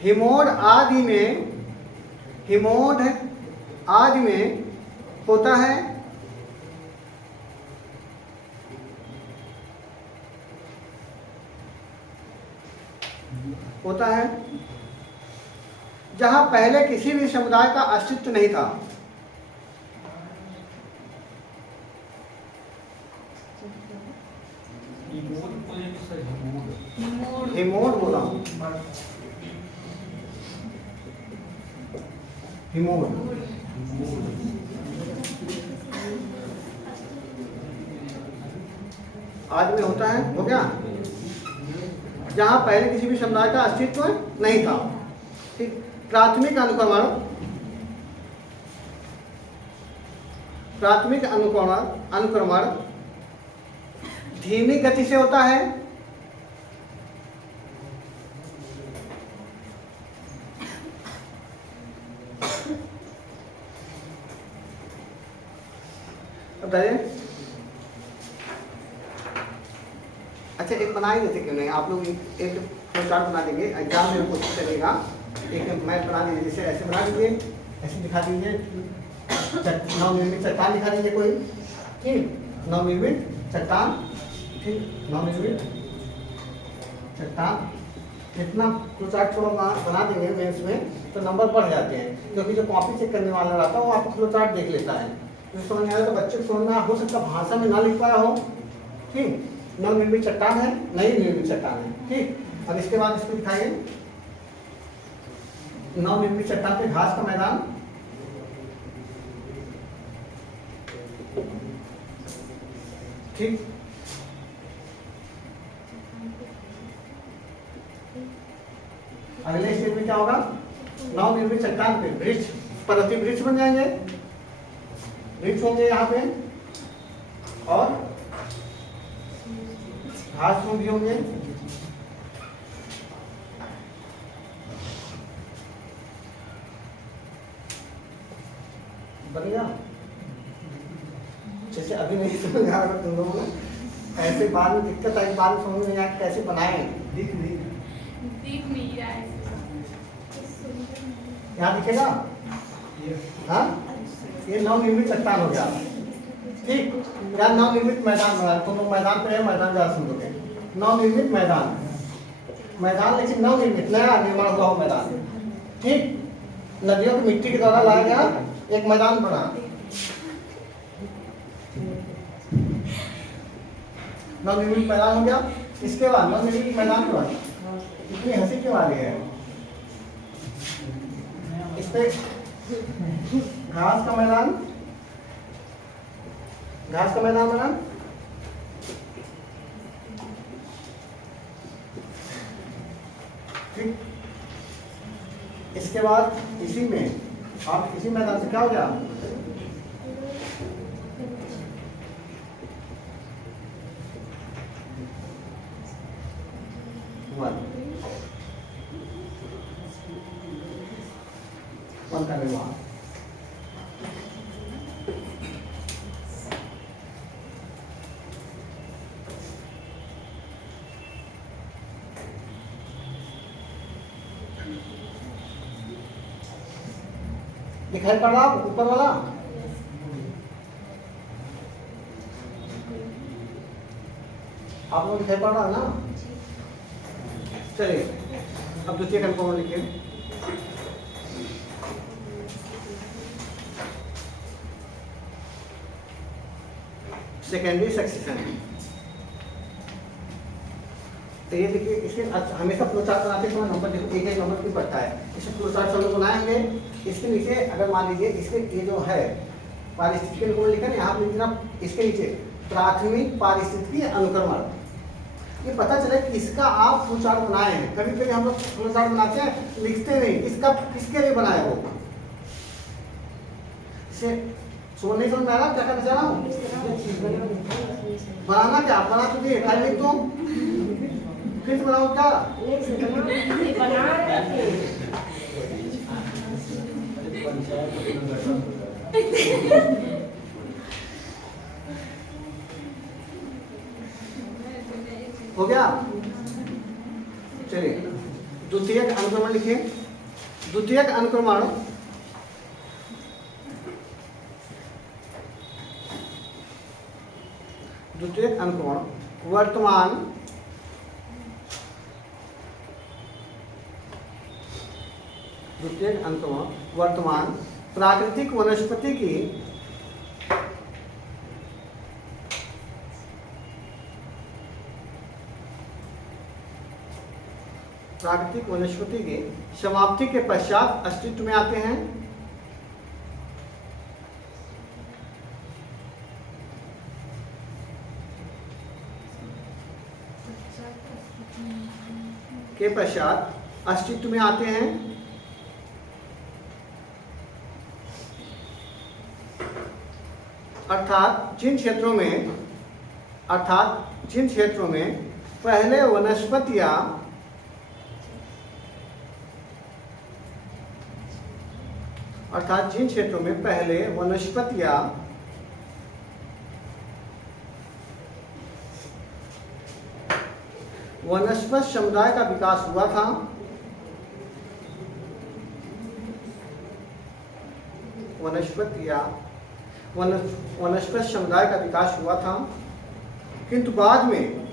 हिमोड आदि में होता है, जहां पहले किसी भी समुदाय का अस्तित्व नहीं था। हिमोड बोला हूं, हिमोड, आज में होता है, हो गया, जहां पहले किसी भी समुदाय का अस्तित्व नहीं था, ठीक। प्राथमिक अनुक्रमण धीमी गति से होता है, बताइए। अच्छा, एक बना ही देते क्यों नहीं, आप लोग एक फ्लोचार्ट बना देंगे, एग्जाम में कोशिश करेगा, एक मैप बना दीजिए, जैसे ऐसे बना दीजिए, ऐसे दिखा दीजिए, नवनिर्मित चट्टान दिखा दीजिए कोई, ठीक, नवनिर्मित चट्टान, ठीक, नवनिर्मित चट्टान, जितना फ्लोचार्ट थोड़ा बना देंगे मेंस में तो नंबर बढ़ जाते हैं, क्योंकि जो कॉपी चेक करने वाला रहता है वो आपको फ्लोचार्ट देख लेता है, जो समझ में आया तो बच्चे को समझ में हो सकता भाषा में ना लिख पाया हो, ठीक, नवनिर्मित चट्टान है, नई निर्मित चट्टान है, ठीक। अब इसके बाद इसको दिखाइए, नवनिर्मित चट्टान पे घास का मैदान, ठीक, अगले स्टेज में क्या होगा, नवनिर्मित चट्टान पे वृक्ष, पर्वतीय वृक्ष बन जाएंगे, वृक्ष होंगे यहाँ पे, घास सूंघ दिए होंगे, बन गया। जैसे अभी नहीं समझ आ रहा तुम लोगों को, ऐसे बाद में दिक्कत आई, बाद में समझ नहीं आया कैसे बनाए। दिख नहीं रहा है। यहाँ दिखेगा, हाँ ये नवनिर्मित चट्टान हो गया। ठीक, या नवनिर्मित मैदान बना, तुम लोग मैदान पे है, मैदान जा समझोगे। नवनिर्मित मैदान, मैदान लेकिन नवनिर्मित, नया निर्माण हुआ हो मैदान। ठीक, नदियों की मिट्टी के द्वारा लाया गया एक मैदान बना। नवनिर्मित मैदान हो गया। इसके बाद नवनिर्मित मैदान के बाद इतनी हंसी क्यों आ रही है? इस पे घास का मैदान, घास का मैदान बना। ठीक, इसके बाद इसी में आप इसी मैदान से क्या हो गया? वन का निर्माण। दिखाई पड़ रहा ऊपर वाला? आप लोग दिखाई पड़ रहा है ना? चलिए अब द्वितीय कंपाउंड लिखिए। Secondary succession. तो ये देखिए, इसके हमेशा फ्लो चार्ट बनाते समय नंबर देखो, एक नंबर क्यों बढ़ता है। इसे फ्लो चार्ट सब लोग बनाएंगे। इसके नीचे अगर मान लीजिए इसके ये जो है पारिस्थितिकी अनुक्रमण लिखा है, यहाँ पे लिखना इसके नीचे प्राथमिक पारिस्थितिकी अनुक्रमण। ये पता चले कि इसका आप फ्लो चार्ट बनाए हैं। कभी कभी हम लोग फ्लो चार्ट बनाते हैं, लिखते नहीं इसका किसके लिए बनाए हो। इसे समझ नहीं समझ में आ रहा क्या करना चाह रहा हूँ? बनाना क्या, बना तो दिए, खाली लिख दो, फिर बनाओ क्या? हो गया। चलिए द्वितीयक अनुक्रमण लिखिए। द्वितीयक अनुक्रमण द्वितीयक अनुक्रमण वर्तमान द्वितीयक अनुक्रमण वर्तमान प्राकृतिक वनस्पति की समाप्ति के पश्चात अस्तित्व में आते हैं। के पश्चात अस्तित्व में आते हैं। अर्थात जिन क्षेत्रों में पहले वनस्पतियां वनस्पत समुदाय का विकास हुआ था, वनस्पत समुदाय का विकास हुआ था, किंतु बाद में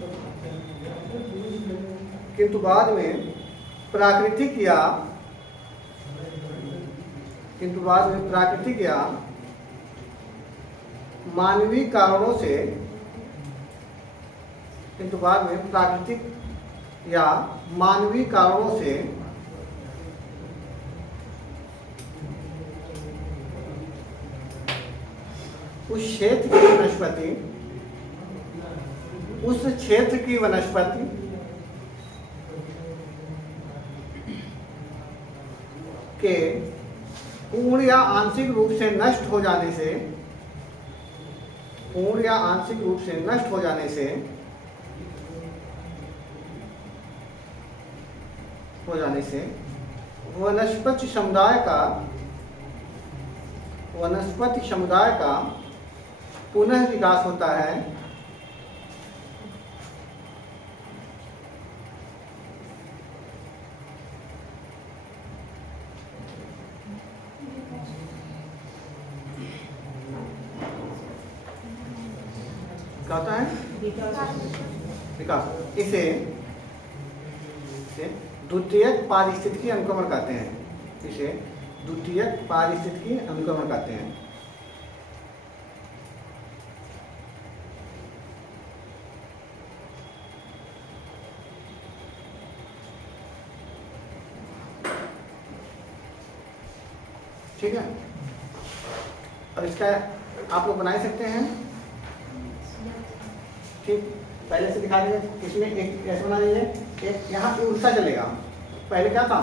प्राकृतिक या मानवीय कारणों से उस क्षेत्र की वनस्पति के पूर्ण या आंशिक रूप से नष्ट हो जाने से हो जाने से वनस्पति समुदाय का पुनः विकास होता है। क्या होता है? विकास। इसे द्वितीयक पारिस्थितिकी अनुक्रमण कहते हैं। इसे द्वितीयक पारिस्थितिकी अनुक्रमण कहते हैं। ठीक है, अब इसका आप लोग बना सकते हैं। ठीक, पहले से दिखा देंगे। इसमें एक ऐसे बना लीजिए, एक यहाँ पे उल्टा चलेगा। पहले क्या था?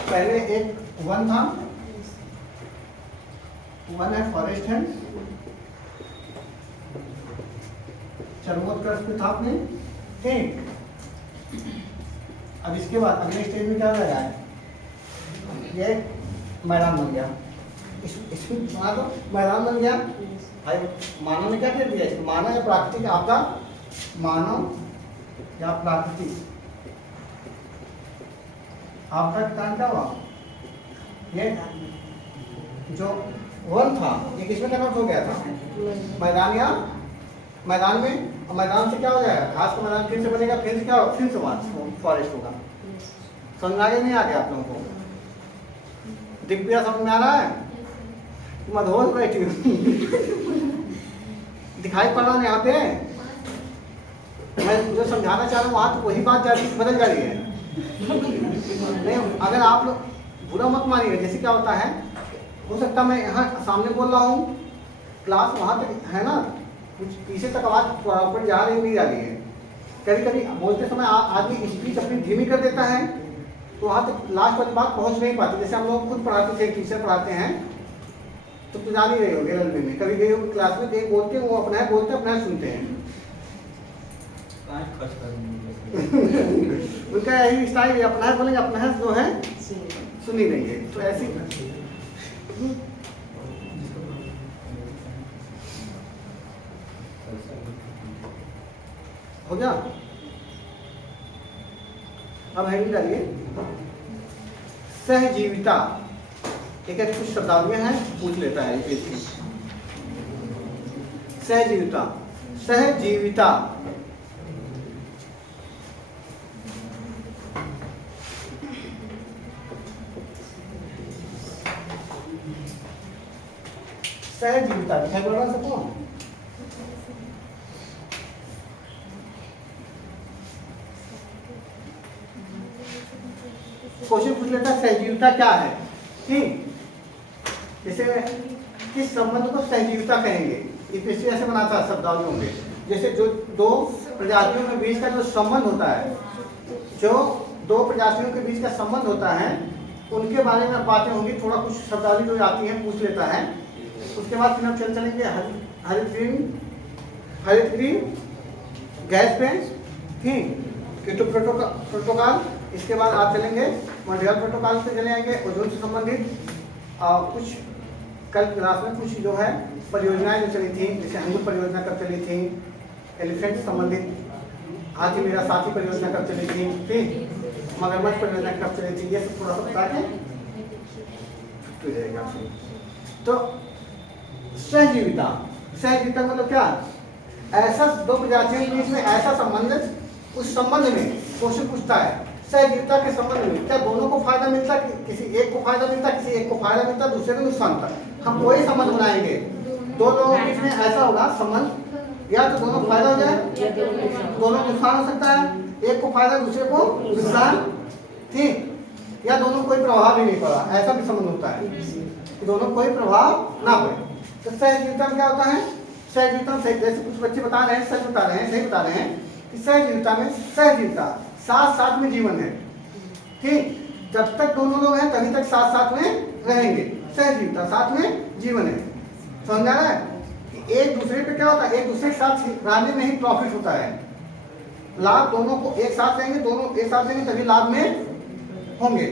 पहले एक वन था, वन है फॉरेस्ट है, चरमोत्कर्ष पे था आपने। ठीक, अब इसके बाद अगले स्टेज में क्या लगा है? ये मैदान बन गया। इसमें बना दो, मैदान बन गया। भाई मानव ने क्या कर दिया? मानव या प्राकृतिक आपदा, मानव या प्राकृतिक आपदा के कारण क्या हुआ? ये जो वन था ये किसमें कन्वर्ट हो गया था? मैदान या मैदान में। और मैदान से क्या हो जाएगा? घास का मैदान फिर से बनेगा, फिर से क्या होगा? फिर से फॉरेस्ट होगा। समझ आगे नहीं आ गया आप लोगों को? दिव्या समझ में आ रहा है? मधोर बैठी दिखाई पड़ रहा है यहाँ पे? मैं जो समझाना चाह रहा हूँ वहाँ तो वही बात बदल जा रही है। नहीं, अगर आप लोग बुरा मत मानिएगा। जैसे क्या होता है, हो सकता मैं यहाँ सामने बोल रहा हूँ, क्लास वहाँ तक है ना, कुछ पीछे तक आवाज़ प्रॉपर जा रही नहीं जा रही है। कभी कभी बोलते समय आदमी स्पीच अपनी धीमी कर देता है, तो वहाँ तक लास्ट वाली बात पहुँच नहीं पाती। जैसे हम लोग खुद पढ़ाते थे, टीचर पढ़ाते हैं, तो जान ही रहे होगे रेलवे में कभी गए हो क्लास में, एक बोलते हैं वो अपना है बोलते अपना है सुनते हैं। उनका यही स्टाइल है, अपना है बोलेंगे, अपना है जो है सुन ही लेंगे। तो ऐसी हो गया। अब हेडिंग डालिए सहजीविता। एक कुछ शब्दावलियां हैं, पूछ लेता है इसकी। सहजीविता, सहजीविता सहजीविता दिखाई पड़ रहा सबको? क्वेश्चन पूछ लेता है सहजीविता क्या है। ठीक, जैसे किस संबंध को सहजीविता कहेंगे? इसे ऐसे बनाता है शब्दावलियों में। जैसे जो दो प्रजातियों के बीच का जो संबंध होता है, जो दो प्रजातियों के बीच का संबंध होता है, उनके बारे में बातें होंगी। थोड़ा कुछ शब्दावली जो आती है पूछ लेता है। उसके बाद फिर हम चलेंगे हरित ग्रीन गैस पे। ठीक, कीटो प्रोटोकॉल। इसके बाद आप चलेंगे मॉन्ट्रियल प्रोटोकॉल पे चले आएंगे, ओजोन से संबंधित। और कुछ कल क्लास में कुछ जो है परियोजनाएं जो चली थी, जैसे अंगूर परियोजना कब चली थी, एलिफेंट से संबंधित हाथी मेरा साथी परियोजना कब चली थी, ठीक, मगरमच्छ परियोजना कब चली थी, ये सब थोड़ा सा बता के हो जाएगा। तो सहजीविता, सहजीविता मतलब क्या? ऐसा दो प्रजातियों के बीच में ऐसा संबंध, उस संबंध में क्वेश्चन पूछता है सहजीविता के संबंध में क्या दोनों को फायदा मिलता, किसी एक को फायदा मिलता, किसी एक को फायदा मिलता, दूसरे को नुकसान था। हम वही संबंध बनाएंगे। दो लोगों के बीच में ऐसा होगा संबंध, या तो दोनों फायदा हो जाए, दोनों नुकसान हो सकता है, एक को फायदा दूसरे को नुकसान, ठीक, या दोनों कोई प्रभाव ही नहीं पड़ा, ऐसा भी संबंध होता है, दोनों कोई प्रभाव ना पड़े। तो सहजीविता में क्या होता है? सहजीविता में जैसे कुछ बच्चे बता रहे हैं, सच बता रहे हैं, सही बता रहे हैं कि सहजीविता में, सहजीविता साथ साथ में जीवन है। ठीक, जब तक दोनों लोग हैं तभी तक साथ साथ में रहेंगे। सहजीविता साथ में जीवन है। समझ आ रहा है कि एक दूसरे पे क्या होता है? एक दूसरे के साथ रहने में ही प्रॉफिट होता है। लाभ दोनों को एक साथ रहेंगे, दोनों एक साथ रहेंगे तभी लाभ में होंगे।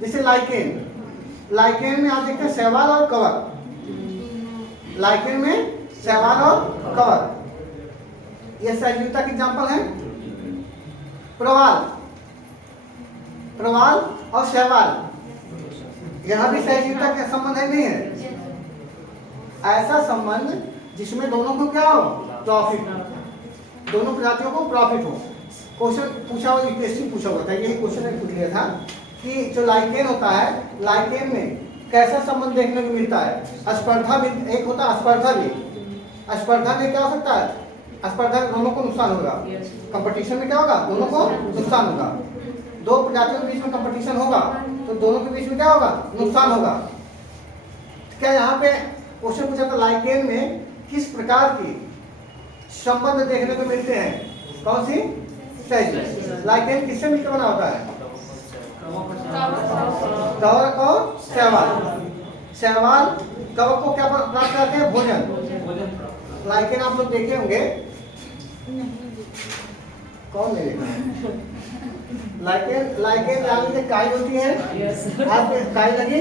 जैसे लाइकेन, लाइकेन में आप देखते हैं शैवाल और कवक, लाइकेन में शैवाल और कवक, ये सजीवता के एग्जाम्पल हैं। प्रवाल, प्रवाल और शैवाल, यहाँ भी सजीवता का संबंध है, नहीं है? ऐसा संबंध जिसमें दोनों को क्या हो, प्रॉफिट, दोनों प्रजातियों को प्रॉफिट हो। क्वेश्चन पूछा हुआ, यूपीएससी पूछा हुआ था, यही क्वेश्चन पूछ लिया था कि जो लाइकेन होता है, लाइकेन में कैसा संबंध देखने को मिलता है? स्पर्धा भी एक होता है, स्पर्धा भी, स्पर्धा में क्या हो सकता है? स्पर्धा में दोनों को नुकसान होगा, कंपटीशन में क्या होगा? दोनों को नुकसान होगा। दो प्रजातियों के बीच में कंपटीशन होगा तो दोनों के बीच में क्या होगा? नुकसान होगा। क्या यहाँ पे क्वेश्चन पूछा था लाइकेन में किस प्रकार की संबंध देखने को मिलते हैं? कौन सी? सहजीवी। लाइकेन किससे मिलकर बना होता है? कवक और शैवाल। शैवाल कवक को क्या प्राप्त करते हैं? भोजन। लाइकेन आप लोग देखे होंगे, कौन नहीं देखा? लाइकेन, लाइकेन लाल की काई होती है, हाथ पे काई लगी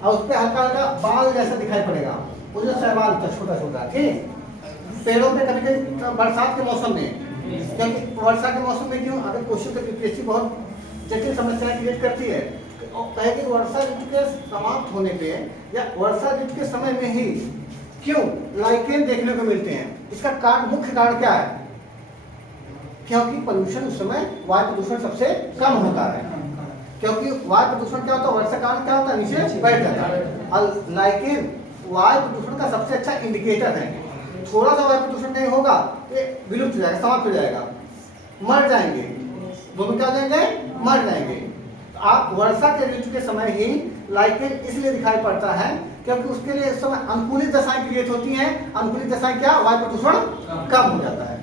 और उस पे हल्का हल्का बाल जैसा दिखाई पड़ेगा, वो जो शैवाल होता है, छोटा छोटा, ठीक। पेड़ों पे कभी कभी बरसात के मौसम में, क्योंकि वर्षा के मौसम में क्यों, अगर क्वेश्चन का यूपीएससी बहुत जटिल समस्याएं क्रिएट करती है, कहेगी वर्षा ऋतु के समाप्त होने पे या वर्षा ऋतु के समय में ही क्यों लाइकेन देखने को मिलते हैं? इसका कारण, मुख्य कारण क्या है? क्योंकि पोल्यूशन उस समय, वायु प्रदूषण सबसे कम होता है, क्योंकि वायु प्रदूषण क्या होता है? वर्षा काल क्या होता है? नीचे बैठ जाता है। और लाइकेन वायु प्रदूषण का सबसे अच्छा इंडिकेटर है। थोड़ा सा वायु प्रदूषण नहीं होगा तो विलुप्त हो जाएगा, समाप्त हो जाएगा, मर जाएंगे, दोनों क्या हो जाएंगे? मर जाएंगे। आप वर्षा के ऋतु के समय ही लाइकेन इसलिए दिखाई पड़ता है क्योंकि उसके लिए इस समय अनुकूलित दशाएं क्रिएट होती हैं। अनुकूलित दशाएं क्या? वायु प्रदूषण कम हो जाता है।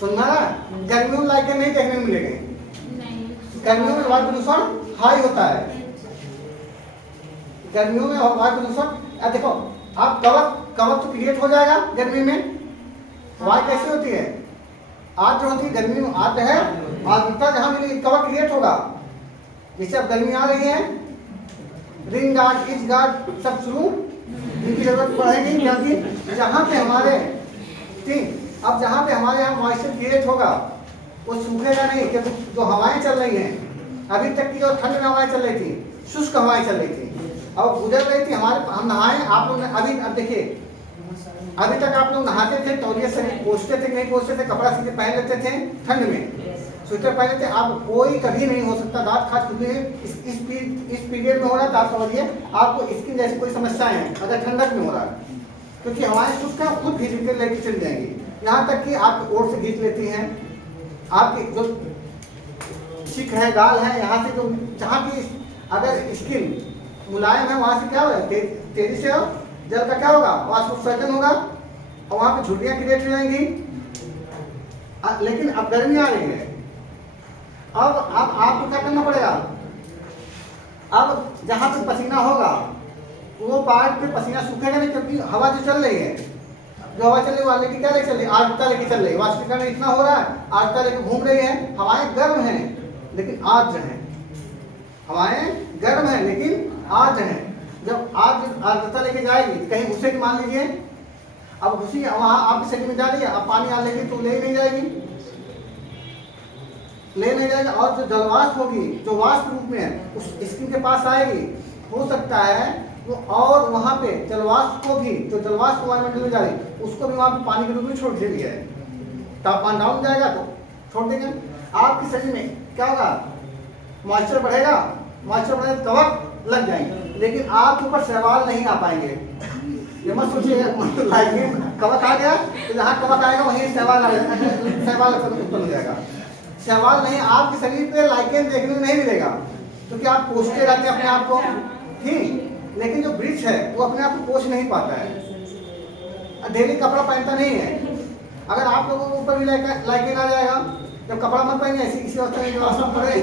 सुनना, गर्मियों में लाइकेन नहीं देखने को मिलेंगे, गर्मियों में वायु प्रदूषण हाई होता है, गर्मियों में वायु प्रदूषण। देखो आप कवक तो क्रिएट हो जाएगा गर्मी में। वायु कैसी होती है? आर्द्र होती है, गर्मी में आर्द्र है, आर्द्रता जहां मिलेगी कवक क्रिएट होगा। जैसे अब गर्मी आ रही है, रिंग गार्ड, इच गार्ड सब शुरू, इनकी जरूरत पड़ेगी, क्योंकि जहां पे हमारे, ठीक, अब जहां पे हमारे यहाँ मॉइस्चर क्रिएट होगा वो सूखेगा नहीं, क्योंकि जो हवाएं चल रही हैं, अभी तक की जो ठंड में हवाएं चल रही थी, शुष्क हवाएं चल रही थी, अब गुजर रही थी, हमारे, हम नहाए, आप लोग अभी, अब देखिए, अभी तक आप लोग नहाते थे, तौलिए से पोंछते थे, नहीं पोंछते थे, कपड़ा सीधे पहन लेते थे ठंड में, स्वेटर पहन लेते। अब कोई कभी नहीं हो सकता, दांत खास खुद इस पीरियड में हो रहा है तो आप समझिए आपको स्किन जैसी कोई समस्याएं हैं अगर ठंडक में हो रहा है, क्योंकि हवाएं शुष्क है, खुद खींच के लेके चली जाएंगी। यहाँ तक कि आप ओर से खींच लेती हैं, आपकी जो चिक है, गाल है, यहाँ से जो जहाँ की अगर स्किन मुलायम है वहाँ से क्या होगा? तेजी से जल का क्या होगा? वाष्पोत्सर्जन होगा और वहाँ पे झुर्रियाँ क्रिएट हो जाएंगी। लेकिन अब गर्मी आ रही है, अब आपको क्या करना पड़ेगा? अब जहाँ पे पसीना होगा वो पार्ट पे पसीना सूखेगा नहीं, क्योंकि हवा जो चल रही है, जो हवा चल रही है वो लेके क्या लेके चल रही है? आर्द्रता लेके चल रही है। वाष्पीकरण इतना हो रहा है, आर्द्रता लेके घूम रही है। हवाएं गर्म हैं लेकिन आर्द्र हैं, हवाएं गर्म हैं लेकिन आर्द्र हैं। जब आर्द्रता लेके जाएगी, कहीं घुसेगी, मान लीजिए अब घुसी वहां आपके शरीर में जा रही है, अब पानी आ लेगी तो ले नहीं जाएगी, ले नहीं जाएगी। और जो जलवाष्प होगी, जो वाष्प रूप में है, उस स्किन के पास आएगी, हो सकता है वो, और वहां पे जलवाष्प को भी, जो जलवाष्प वायुमंडल में जा रही है उसको भी वहां पे पानी के रूप में छोड़ दिया है। तापमान डाउन जाएगा तो छोड़ देंगे। आपके शरीर में क्या होगा? मॉइस्चर बढ़ेगा, मॉइस्चर बढ़ेगा तो कवक लग जाएंगे, लेकिन आपके ऊपर शैवाल नहीं आ पाएंगे। ये मत सोचिएगा लाइकेन कवक आ गया तो जहाँ कवक आएगा वहीं शैवाल आ जाएगा, शैवाल उत्पन्न हो जाएगा। शैवाल नहीं, आपके शरीर पे लाइकेन देखने को नहीं मिलेगा, क्योंकि आप पोंछते रहते हैं अपने आप को, ठीक, लेकिन जो वृक्ष है वो अपने आप को पोंछ नहीं पाता है, डेली कपड़ा पहनता नहीं है। अगर आप लोगों के ऊपर भी लाइकेन आ जाएगा, जब कपड़ा मत पहने, इसी अवस्था में जो आसन पड़े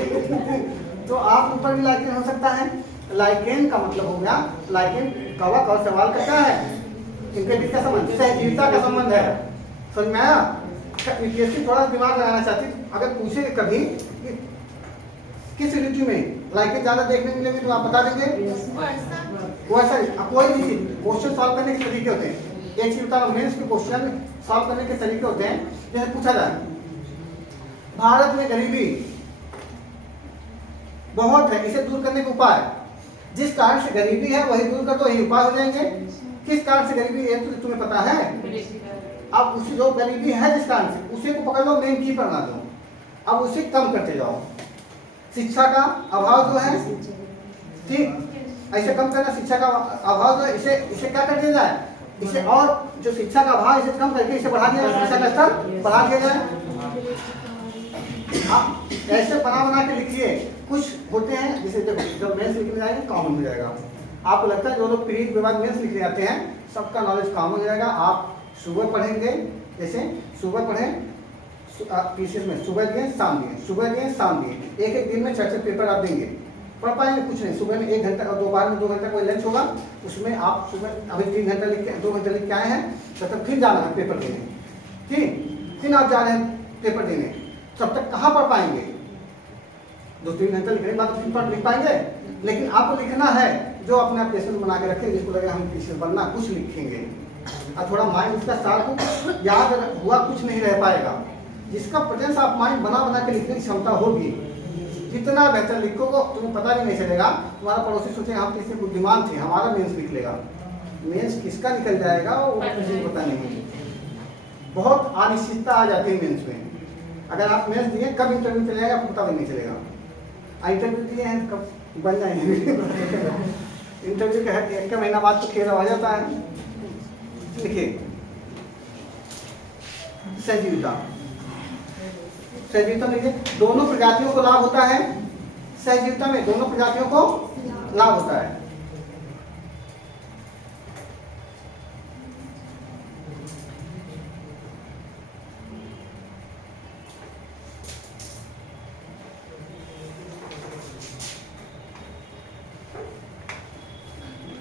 तो आप ऊपर भी लाइकेन हो सकता है। लाइकेन का मतलब हो गया, लाइकेन कवक और शैवाल का क्या है? इनके बीच का संबंध सहजीविता का संबंध है। समझ में आया? यूपीएससी थोड़ा दिमाग लगाना चाहती है, अगर पूछे कभी कि किस ऋतु में लाइकें ज़्यादा देखने मिलेंगे तो आप बता देंगे वर्षा। कोई भी चीज क्वेश्चन सॉल्व करने के तरीके होते हैं। एक चीज बता रहा हूँ, मेंस के क्वेश्चन सॉल्व करने के तरीके होते हैं। जैसे पूछा जाए भारत में गरीबी बहुत है, इसे दूर करने का उपाय, जिस कारण से गरीबी है वही दूर कर दो, यही उपाय हो जाएंगे। किस कारण से गरीबी है तो तुम्हें पता है, अब उसी जो गरीबी है जिस कारण से उसी को पकड़ लो, मेन की बना दो, अब उसे कम करते जाओ। शिक्षा का अभाव जो है, ठीक, ऐसे कम करना। शिक्षा का अभाव जो है इसे क्या कर दिया जाए, इसे और जो शिक्षा का अभाव इसे कम करके इसे बढ़ा दिया जाए, शिक्षा का स्तर बढ़ा दिया जाए। आप ऐसे बना के लिखिए। कुछ होते हैं जैसे देखो जब मेंस लिखने जाएंगे कॉमन हो जाएगा। आपको लगता है जो लोग प्री विभाग मेंस लिखने आते हैं सबका नॉलेज कॉमन हो जाएगा। आप सुबह पढ़ेंगे, जैसे सुबह पढ़ें पीसीएस में, सुबह दिए शाम दिए, सुबह दिए शाम दिए, एक दिन में 4 पेपर आप देंगे, पढ़ पाएंगे कुछ नहीं। सुबह में 1 घंटा और दोपहर में 2 घंटा कोई लंच होगा, उसमें आप सुबह अभी 3 घंटा लिख के 2 घंटा लिख के आए हैं, तब फिर जाना है पेपर देने, ठीक, फिर आप जा रहे हैं पेपर देने, तब तक कहाँ पढ़ पाएंगे, 2-3 घंटा लिखने के बाद फिर पढ़ लिख पाएंगे। लेकिन आपको लिखना है जो अपने आप पेशेंट बना के रखें, जिसको लगे हम पीसीएस बनना, कुछ लिखेंगे और थोड़ा माइंड उसका साथ याद हुआ कुछ नहीं रह पाएगा। जिसका प्रेजेंस आप माइंड बना के लिखने की क्षमता होगी, जितना बेहतर लिखोगे तुम्हें पता भी नहीं चलेगा। तुम्हारा पड़ोसी सोचे हम किसी बुद्धिमान थे, हमारा मेंस लिख लेगा, मेंस किसका निकल जाएगा वो किसी को पता नहीं। बहुत अनिश्चितता आ जाती है मेंस में। अगर आप मेंस दिए कब इंटरव्यू चलेगा आपको पता भी नहीं चलेगा। इंटरव्यू दिए हैं कब बन जाएंगे इंटरव्यू का 1 महीना बाद तो खेल आ जाता है। लिखिए सहजीविता, सहजीविता में दोनों प्रजातियों को लाभ होता है। सहजीविता में दोनों प्रजातियों को लाभ होता है।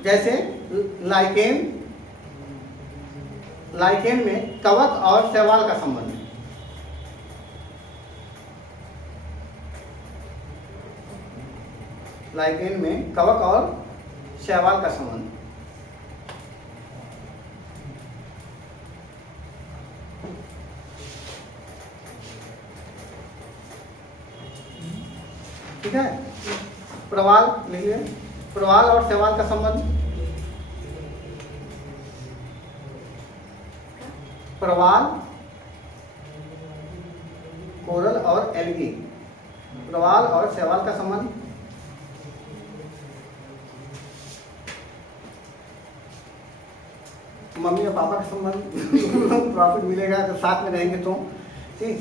जैसे लाइकेन में कवक और शैवाल का संबंध है। लाइकेन में कवक और शैवाल का संबंध, ठीक है। प्रवाल लिखिए, प्रवाल और शैवाल का संबंध, प्रवाल कोरल और एल्गी, प्रवाल और शैवाल का संबंध, मम्मी और पापा का संबंध प्रॉफिट मिलेगा तो साथ में रहेंगे तो, ठीक।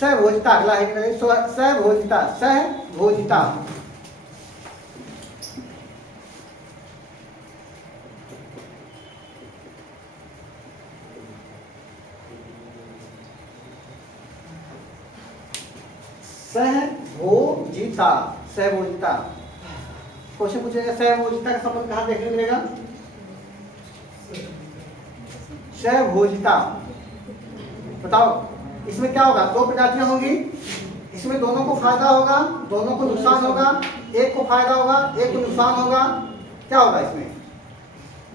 सहभोजिता अगला है कि नहीं, सहभोजिता, सहभोजिता, सहभोजिता, सहभोजिता। क्वेश्चन पूछेगा सहभोजिता का संबंध कहाँ देखने मिलेगा, सहभोजिता। बताओ इसमें क्या होगा, 2 प्रजातियां होंगी, इसमें दोनों को फायदा होगा, दोनों को नुकसान होगा, एक को फायदा होगा, एक को नुकसान होगा, क्या होगा इसमें,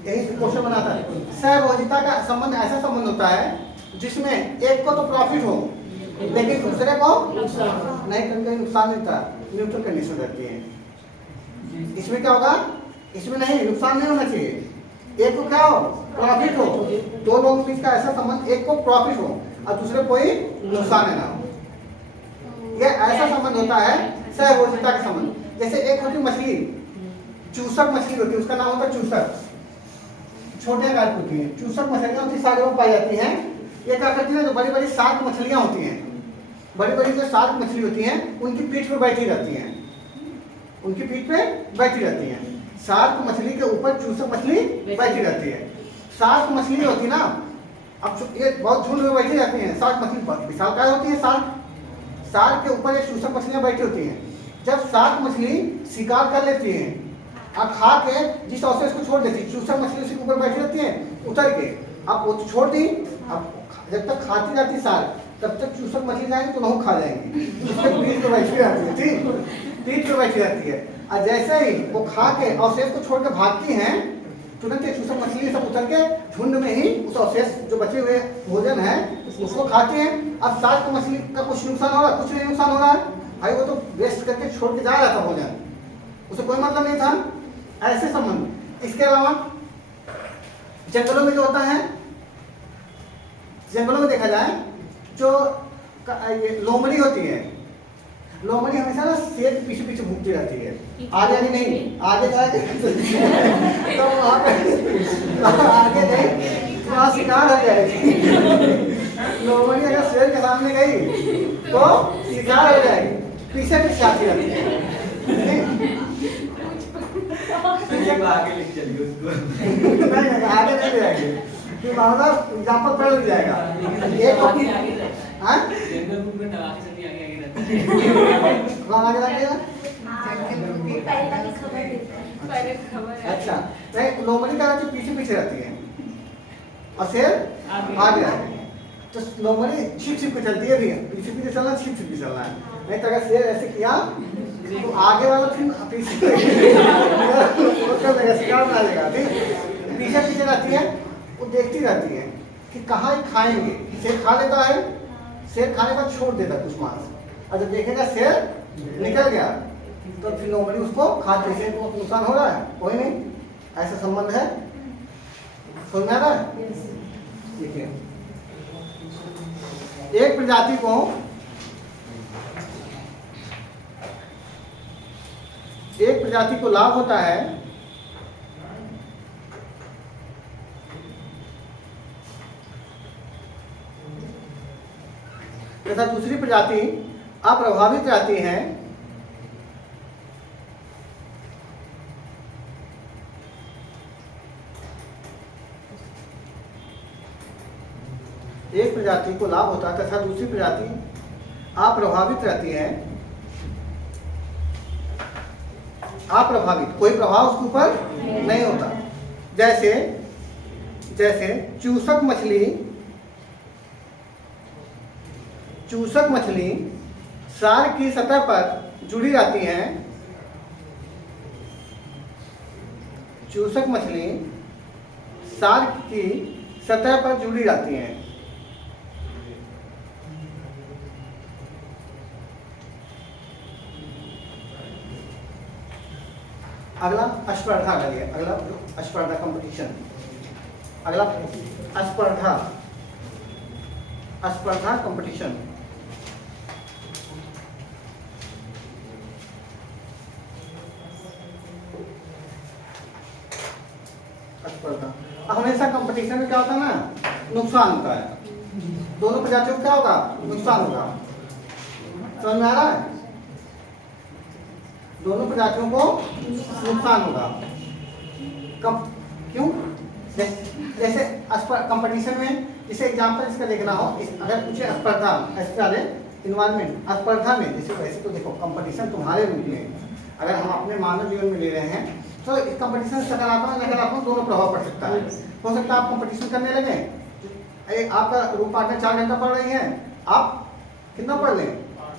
यही क्वेश्चन बनाता है। सहभोजिता का संबंध ऐसा संबंध होता है जिसमें एक को तो प्रॉफिट हो लेकिन दूसरे को नहीं, कहीं नुकसान नहीं था, न्यूट्रल कंडीशन रहती है। इसमें क्या होगा, इसमें नहीं, नुकसान नहीं होना चाहिए, एक को क्या हो, प्रॉफिट हो। 2 लोगों के बीच का ऐसा संबंध, एक को प्रॉफिट हो और दूसरे कोई नुकसान ना हो, ये ऐसा संबंध होता है सहभोजिता का संबंध। जैसे एक होती मछली, चूसक मछली होती है, उसका नाम होता है चूसक, छोटे आकार की होती है, चूसक मछलियां होती सागरों में पाई जाती हैं। ये क्या करती है, जो बड़ी बड़ी शार्क मछलियां होती हैं, बड़ी बड़ी जो शार्क मछली होती हैं उनकी पीठ पे बैठी रहती हैं, उनकी पीठ पे बैठी रहती हैं। शार्क मछली के ऊपर चूसक मछली बैठी रहती है। शार्क मछली होती ना, अब ये बहुत झुंड में बैठी रहती हैं, शार्क मछली विशालकाय होती है। शार्क के ऊपर ये चूसक मछलियां बैठी होती हैं। जब शार्क मछली शिकार कर लेती है और खा के जिस अवसर इसको छोड़ देती है, चूसक मछली उसके ऊपर बैठी रहती है उतर के, अब वो छोड़ दी, अब जब तक खाती जाती शार्क तब तक चूसक मछली जाएंगे तो नहीं खा जाएंगे, उसके पीठ पे बैठी रहती है, ठीक, पीठ पे बैठी रहती है। और जैसे ही वो खा के अवशेष को छोड़ के भागती हैं, तुरंत ये चूसक मछली सब उतर के झुंड में ही उस अवशेष जो बचे हुए भोजन है उसको खाते हैं। अब साथ को मछली का कुछ नुकसान हो रहा है? कुछ नहीं नुकसान हो रहा है भाई, वो तो वेस्ट करके छोड़ के जा रहा था भोजन, उसे कोई मतलब नहीं था। ऐसे संबंध। इसके अलावा जंगलों में जो होता है, जंगलों में देखा जाए जो ये लोमड़ी होती है, लोमड़ी हमेशा ना शेर के पीछे पीछे घूमती रहती है, आगे आगे नहीं, आगे जाके तो आगे नहीं, वहाँ शिकार हो जाएगी। लोमड़ी अगर शेर के सामने गई तो शिकार हो जाएगी, पीछे पीछे आती रहती है। आगे लेके चलिए उसको। नहीं आगे नहीं ले जाएंगे, कि मामला एग्जाम्पल पढ़ जाएगा। एक हाँ जंगल बुक में दवा के आगे आगे रहता है। कौन आगे लगेगा? पहले वाली खबर देता है, पहले खबर अच्छा नहीं, लोमड़ी का जो पीछे पीछे रहती है और शेर आगे आगे, तो लोमड़ी छिप छिप के चलती है भी, पीछे पीछे चलना, छिप छिप के चलना है। नहीं तो अगर शेर ऐसे किया तो आगे वाला फिर पीछे कर देगा, शिकार बना लेगा, ठीक। पीछे पीछे रहती है, वो देखती रहती है कि कहाँ खाएंगे। शेर खा लेता है, शेर खाने का छोड़ देता है कुछ मांस, और जब देखेगा शेर निकल गया तो फिर लोमड़ी उसको खाते। शेर को नुकसान हो रहा है? कोई नहीं, ऐसा संबंध है। समझ में आ रहा है? देखिए, एक प्रजाति को लाभ होता है तथा दूसरी प्रजाति अप्रभावित रहती है। एक प्रजाति को लाभ होता है तथा दूसरी प्रजाति अप्रभावित रहती है। अप्रभावित, कोई प्रभाव उसके ऊपर नहीं होता। जैसे चूसक मछली सार की सतह पर जुड़ी रहती हैं। चूसक मछली सार की सतह पर जुड़ी रहती हैं। अगला स्पर्धा का लिए, अगला स्पर्धा कंपटीशन, अगला स्पर्धा कंपटीशन। स्पर्धा हमेशा कंपटीशन में क्या होता है ना, नुकसान होता है। दोनों प्रजातियों को क्या होगा? नुकसान होगा। समझ में आ रहा है? दोनों प्रजातियों को नुकसान होगा। क्यों? जैसे कंपटीशन में, जैसे एग्जांपल इसका देखना हो, अगर पूछे स्पर्धा, इन्वायरमेंट स्पर्धा में, जैसे वैसे तो देखो कंपटीशन तुम्हारे रूप में, अगर हम अपने मानव जीवन में ले रहे हैं तो कंपटीशन सकारात्मक नकारात्मक दोनों प्रभाव पड़ सकता है। हो सकता है आप कंपटीशन करने लगे, आपका रूम पार्टनर 4 घंटा पढ़ रही है, आप कितना पढ़ लें?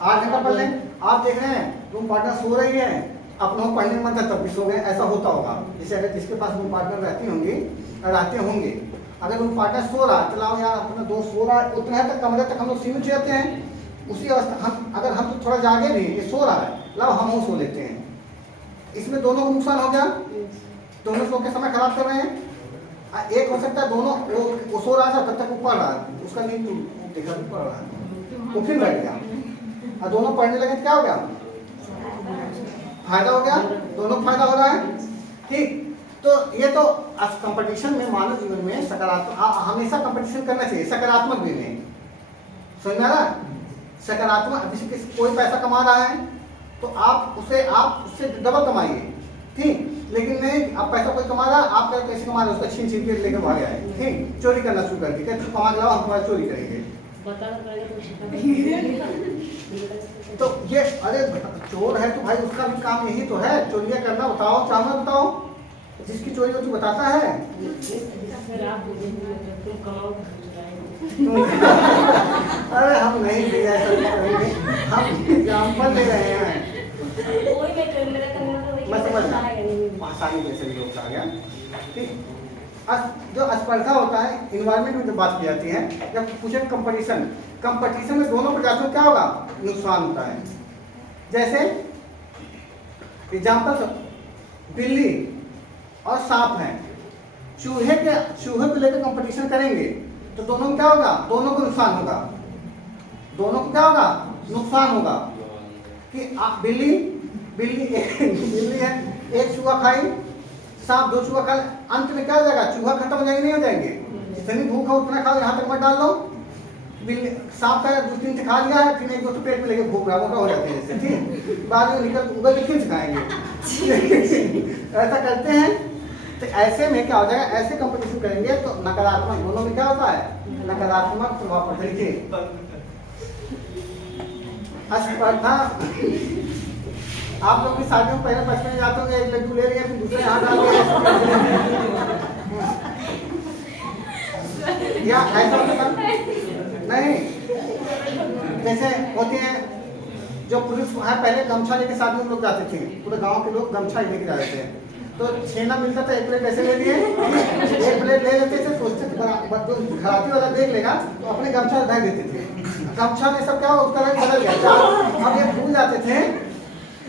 8 घंटा पढ़ लें। आप देख रहे हैं रूम पार्टनर सो रही है, अपना पढ़ने में मन था तब भी सो गए, ऐसा होता होगा। जैसे अगर जिसके पास रूम पार्टनर रहते होंगे, अगर रूम पार्टनर सो रहा है, चलाओ यार अपना दोस्त सो रहा है, उतना तक कमरे तक हम लोग सीमित रहते हैं। उसी अवस्था अगर हम तो थोड़ा जागे भी, ये सो रहा है, लाओ हम सो लेते हैं। इसमें दोनों को नुकसान हो गया, दोनों सो के समय खराब कर रहे हैं। एक हो सकता है दोनों, वो सो रहा था तब तक वो पढ़ रहा है, उसका नींद देखा भी पढ़ रहा है, वो फिर बैठ गया, और दोनों पढ़ने लगे, क्या हो गया? फायदा हो गया, दोनों फायदा हो रहा है, ठीक। तो ये तो कंपटीशन में, मानव जीवन में सकारात्मक, हमेशा कंपटीशन करना चाहिए, सकारात्मक भी नहीं। समझ में आ रहा है? सकारात्मक, जैसे कोई पैसा कमा रहा है तो आप उससे डबल कमाइए, ठीक। लेकिन नहीं, आप पैसा कोई कमा रहा है, आप कैसे कमा रहे हैं, उसका छीन के लेकर भाग आए, ठीक, चोरी करना शुरू कर दिया, कमा के लाओ हम तुम्हारा चोरी करेंगे। तो ये, अरे चोर है तो भाई उसका भी काम यही तो है, चोरियां करना। बताओ, चावल बताओ, जिसकी चोरी होती बताता है। अरे हम नहीं दिया ऐसा कभी नहीं, हम एग्जाम्पल दे रहे हैं। वही मैं कर मेरा करना तो मैं समझ आता है नहीं। आसानी जैसे भी लोग आ गया। ठीक, जो स्पर्धा होता है इन्वायरमेंट में जब बात की जाती है, जब पूछे कंपटीशन, कंपटीशन में दोनों प्रजातियों में क्या होगा, नुकसान होता है। जैसे एग्जाम्पल, बिल्ली और सांप हैं, चूहे को लेकर कंपटीशन करेंगे तो दोनों में क्या होगा, दोनों को नुकसान होगा। दोनों को क्या होगा, नुकसान होगा। कि आप बिल्ली है, एक चूहा खाई, सांप 2 चूहा खा, अंत में क्या हो जाएगा, चूहा खत्म हो जाएंगे, नहीं हो जाएंगे। जितनी भूख हो उतना खाओ, यहाँ तक मत डाल लो। बिल्ली सांप का 2-3 से खा लिया है, फिर 1-2 तो पेट में लेके भूख रहा मोटा हो जाते हैं जैसे, ठीक, बाद में निकल उगल के फिर खाएंगे। ऐसा करते हैं तो ऐसे में क्या हो जाएगा, ऐसे कंपटीशन करेंगे तो नकारात्मक, दोनों में क्या होता है, नकारात्मक प्रभाव पड़ता है। देखिए स्पर्धा, आप लोग की शादियों में पहले बचपन में जाते होंगे, एक लड्डू ले लिया फिर दूसरे हाथ डाल या ऐसा होता नहीं। जैसे होते हैं जो पुरुष है, पहले गमछा लेके शादी में लोग जाते थे, पूरे गांव के लोग गमछा लेके जाते थे, तो छेना मिलता था, 1 प्लेट ऐसे ले लिए, 1 प्लेट ले लेते थे, सोचते थे घराती वाला देख लेगा तो अपने गमछा ढक देते थे। गमछा में सब क्या हो, उसका रंग बदल गया। अब ये भूल जाते थे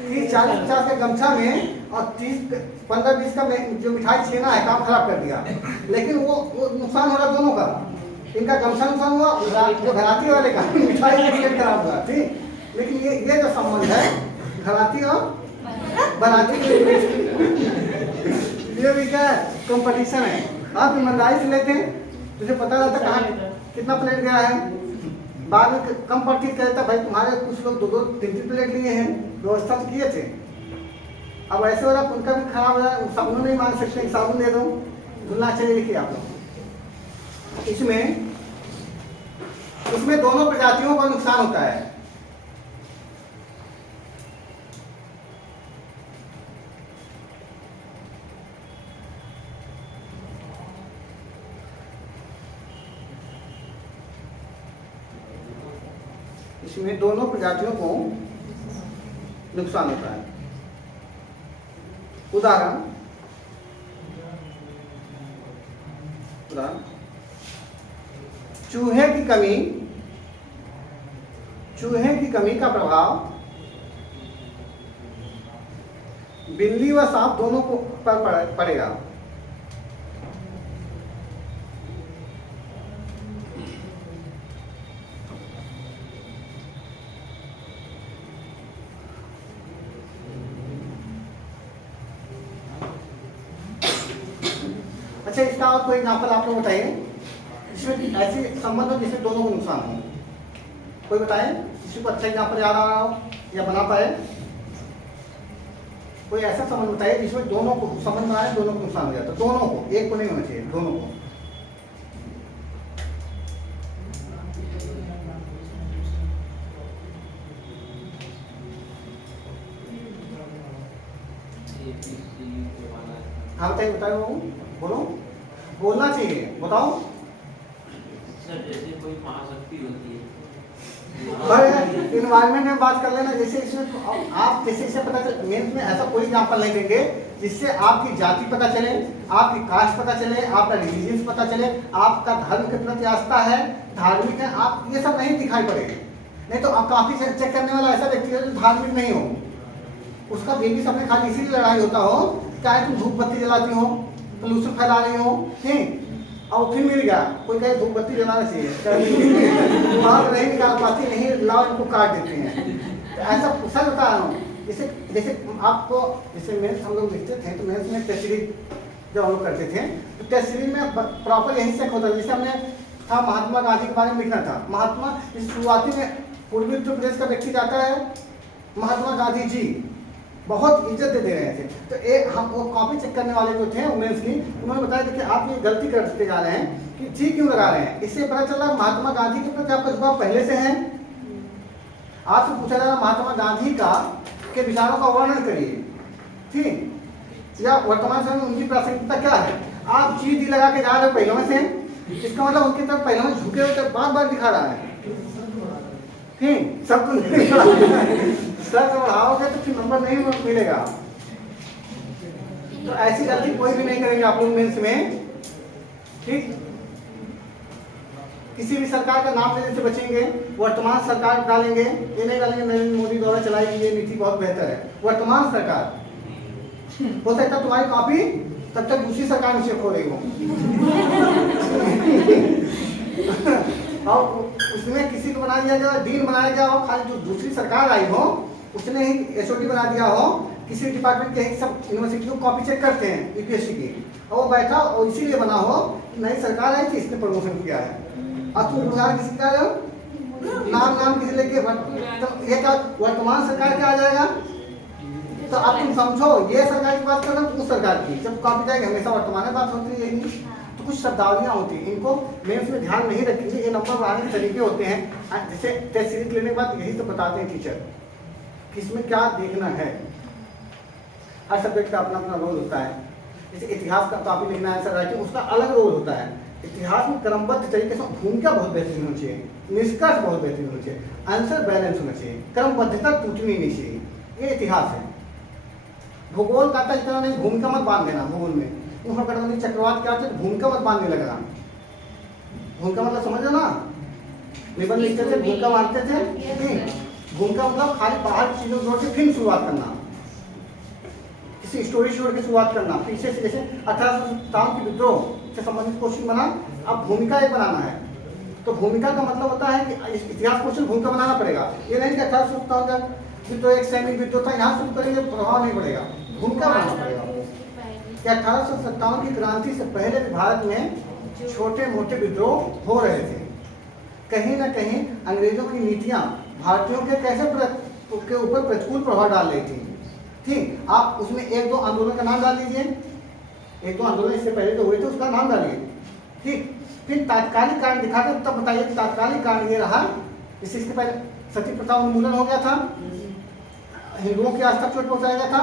30-40-50 के गमछा में और 30-15-20 का जो मिठाई छेना है काम खराब कर दिया। लेकिन वो नुकसान हो रहा दोनों का, इनका गमछा नुकसान हुआ, जो घराती वाले का मिठाई का प्लेट खराब हुआ, ठीक। लेकिन ये जो संबंध है घराती और बनाती ये भी क्या कंपटीशन है। आप ईमानदारी से लेते हैं, तुझे पता रहता कहाँ कितना प्लेट गया है, बाद में कम पट्टी कहता भाई तुम्हारे कुछ लोग 2-2, 3-3 प्लेट लिए हैं, व्यवस्था तो किए थे। अब ऐसे हो रहा उनका भी खराब हो जाए, साबुन नहीं मांग सकते, साबुन दे दो, धुलना चाहिए। देखिए आप लोग इसमें दोनों प्रजातियों का नुकसान होता है। इसमें दोनों प्रजातियों को नुकसान होता है। उदाहरण चूहे की कमी का प्रभाव बिल्ली व सांप दोनों को पर पड़ेगा। अच्छा, इसका और कोई एग्जाम्पल आप लोग बताइए जिसमें ऐसे संबंध हो जिससे दोनों को नुकसान हो। कोई बताए किसी को अच्छा एग्जाम्पल याद आ रहा हो या बना पाए। कोई ऐसा संबंध बताइए जिसमें दोनों को संबंध बनाए, दोनों को नुकसान हो जाता है। दोनों को, एक को नहीं होना चाहिए, दोनों को। हाँ बताइए, बताओ, बोलो, बोलना चाहिए, बताओ। सर जैसे कोई महाशक्ति होती है, इन्वायरमेंट में बात कर लेना। जैसे इसमें आप जैसे इसे पता चले, मेंस में ऐसा कोई एग्जाम्पल नहीं देंगे जिससे आपकी जाति पता चले, आपकी कास्ट पता चले, आपका रिलीजियंस पता चले, आपका धर्म के प्रति आस्था है, धार्मिक है, आप ये सब नहीं दिखाई पड़ेगा। नहीं तो आप काफी चेक करने वाला ऐसा व्यक्ति है जो धार्मिक नहीं हो, उसका बेबी सबने खाली इसीलिए लड़ाई होता हो, चाहे तुम धूप बत्ती जलाती हो, पोल्यूशन फैला रही हो, ठीक, और फिर मिल गया कोई कहे धूप बत्ती जलाना चाहिए, वहाँ नहीं निकाल पाती, नहीं लाओ, इनको काट देते हैं। तो ऐसा सच बता रहा हूँ। जैसे आपको जैसे मेंस हम लोग लिखते थे तो मेंस में टेस्ट सीरीज जब हम लोग करते थे तो टेस्ट सीरीज में प्रॉपर यही चेक होता था। जैसे हमने था महात्मा गांधी के बारे में लिखना था, महात्मा इस शुरुआती में पूर्वी उत्तर प्रदेश का व्यक्ति जाता है, महात्मा गांधी जी बहुत इज्जत दे रहे थे। तो एक हम वो कॉपी चेक करने वाले जो थे वुमेन्स की, उन्होंने बताया था कि आप ये गलती करते जा रहे हैं कि जी क्यों लगा रहे हैं। इससे पता चला महात्मा गांधी के प्रति आपका जुड़ाव पहले से है। आपसे पूछा जा रहा महात्मा गांधी के विचारों का वर्णन करिए, ठीक, या वर्तमान समय में उनकी प्रासंगिकता क्या है। आप जी डी लगा के जा रहे हो पहले से, इसका मतलब उनकी तरफ पहले में झुके हुए बार बार दिखा रहा है। ठीक, सब तो नहीं सर बढ़ाओगे तो फिर नंबर नहीं मिलेगा। तो ऐसी गलती कोई भी नहीं करेंगे आप लोग मेंस में। ठीक, किसी भी सरकार का नाम लेने से बचेंगे। वर्तमान सरकार डालेंगे, ये नहीं डालेंगे नरेंद्र मोदी द्वारा चलाई गई ये नीति बहुत बेहतर है। वर्तमान सरकार, हो सकता है तुम्हारी कॉपी तब तक दूसरी सरकार में चेक हो रही हो और उसमें किसी को बना दिया गया, डीन बनाया गया हो, खाली जो दूसरी सरकार आई हो उसने ही एसओडी बना दिया हो। किसी डिपार्टमेंट के सब यूनिवर्सिटी को कॉपी चेक करते हैं यूपीएससी की, और वो बैठा और इसीलिए बना हो नई सरकार आई थी इसने प्रमोशन किया है। अब तुम उदाहरण किसी का नाम किसी लेके तो ये क्या वर्तमान सरकार क्या आ जाएगा। तो अब तुम समझो ये सरकार की बात कर रहे हो उस सरकार की, जब कॉपी जाएगी हमेशा वर्तमान में बात होती है। तो कुछ शब्दावलियाँ होती हैं, इनको मेंस में ध्यान नहीं रखेंगे। ये नंबर बढ़ाने के तरीके होते हैं। जैसे टेस्ट सीरीज लेने के बाद यही तो बताते हैं टीचर किसमें क्या देखना है। हर सब्जेक्ट का अपना अपना रोल होता है। जैसे इतिहास का टॉपिक लिखना है, आंसर राइटिंग, उसका अलग रोल होता है। इतिहास में क्रमबद्ध तरीके से भूमिका बहुत बेहतरीन होनी चाहिए, निष्कर्ष बहुत बेहतरीन होना चाहिए, आंसर बैलेंस होना चाहिए, क्रमबद्धता टूटनी नहीं चाहिए। ये इतिहास है। भूगोल का इतना नहीं, भूमिका मत बांध देना। भूगोल में उष्णकटिबंधीय चक्रवात क्या होता है, भूमिका मत बांधने लगना। भूमिका मतलब समझ लो ना, निबंध लिखते थे भूमिका बांधते थे। भूमिका मतलब खाली बाहर की चीजों जोड़ के फिर शुरुआत करना, किसी स्टोरी जोड़ के शुरुआत करना पीछे से। जैसे 1857 की विद्रोह से संबंधित क्वेश्चन बना, अब भूमिका एक बनाना है। तो भूमिका का मतलब होता है कि इतिहास क्वेश्चन भूमिका बनाना पड़ेगा। ये नहीं कि 1857 का विद्रोह एक सैनिक विद्रोह था, यहाँ शुरू करेंगे प्रभाव नहीं पड़ेगा, भूमिका बनाना पड़ेगा। कि 1857 की क्रांति से पहले भी भारत में छोटे मोटे विद्रोह हो रहे थे। कहीं ना कहीं अंग्रेजों की नीतियां भारतीयों के के ऊपर प्रतिकूल प्रभाव डाल रही थी। ठीक, आप उसमें एक दो आंदोलन का नाम डाल दीजिए, एक दो आंदोलन इससे पहले जो हुए थे उसका नाम डालिए। ठीक, फिर तात्कालिक कारण दिखाकर तब बताइए कि तात्कालिक कारण ये रहा। जैसे इसके पहले सती प्रथा उन्मूलन हो गया था, हिंदुओं की आस्था चोट पहुंचाया गया था,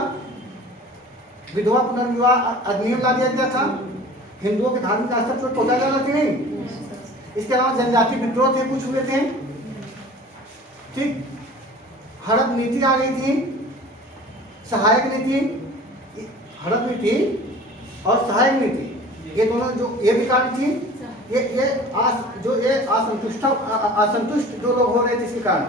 विधवा पुनर्विवाह अधिनियम ला दिया गया था, हिंदुओं की धार्मिक आस्था चोट पहुंचाया जा रहा थी नहीं। इसके अलावा जनजाति विद्रोह थे, कुछ हुए थे। ठीक, हड़प नीति आ गई थी, सहायक नीति, हड़प नीति और सहायक नीति, ये दोनों जो ये भी कारण थी। ये असंतुष्ट जो लोग हो रहे थे इसके कारण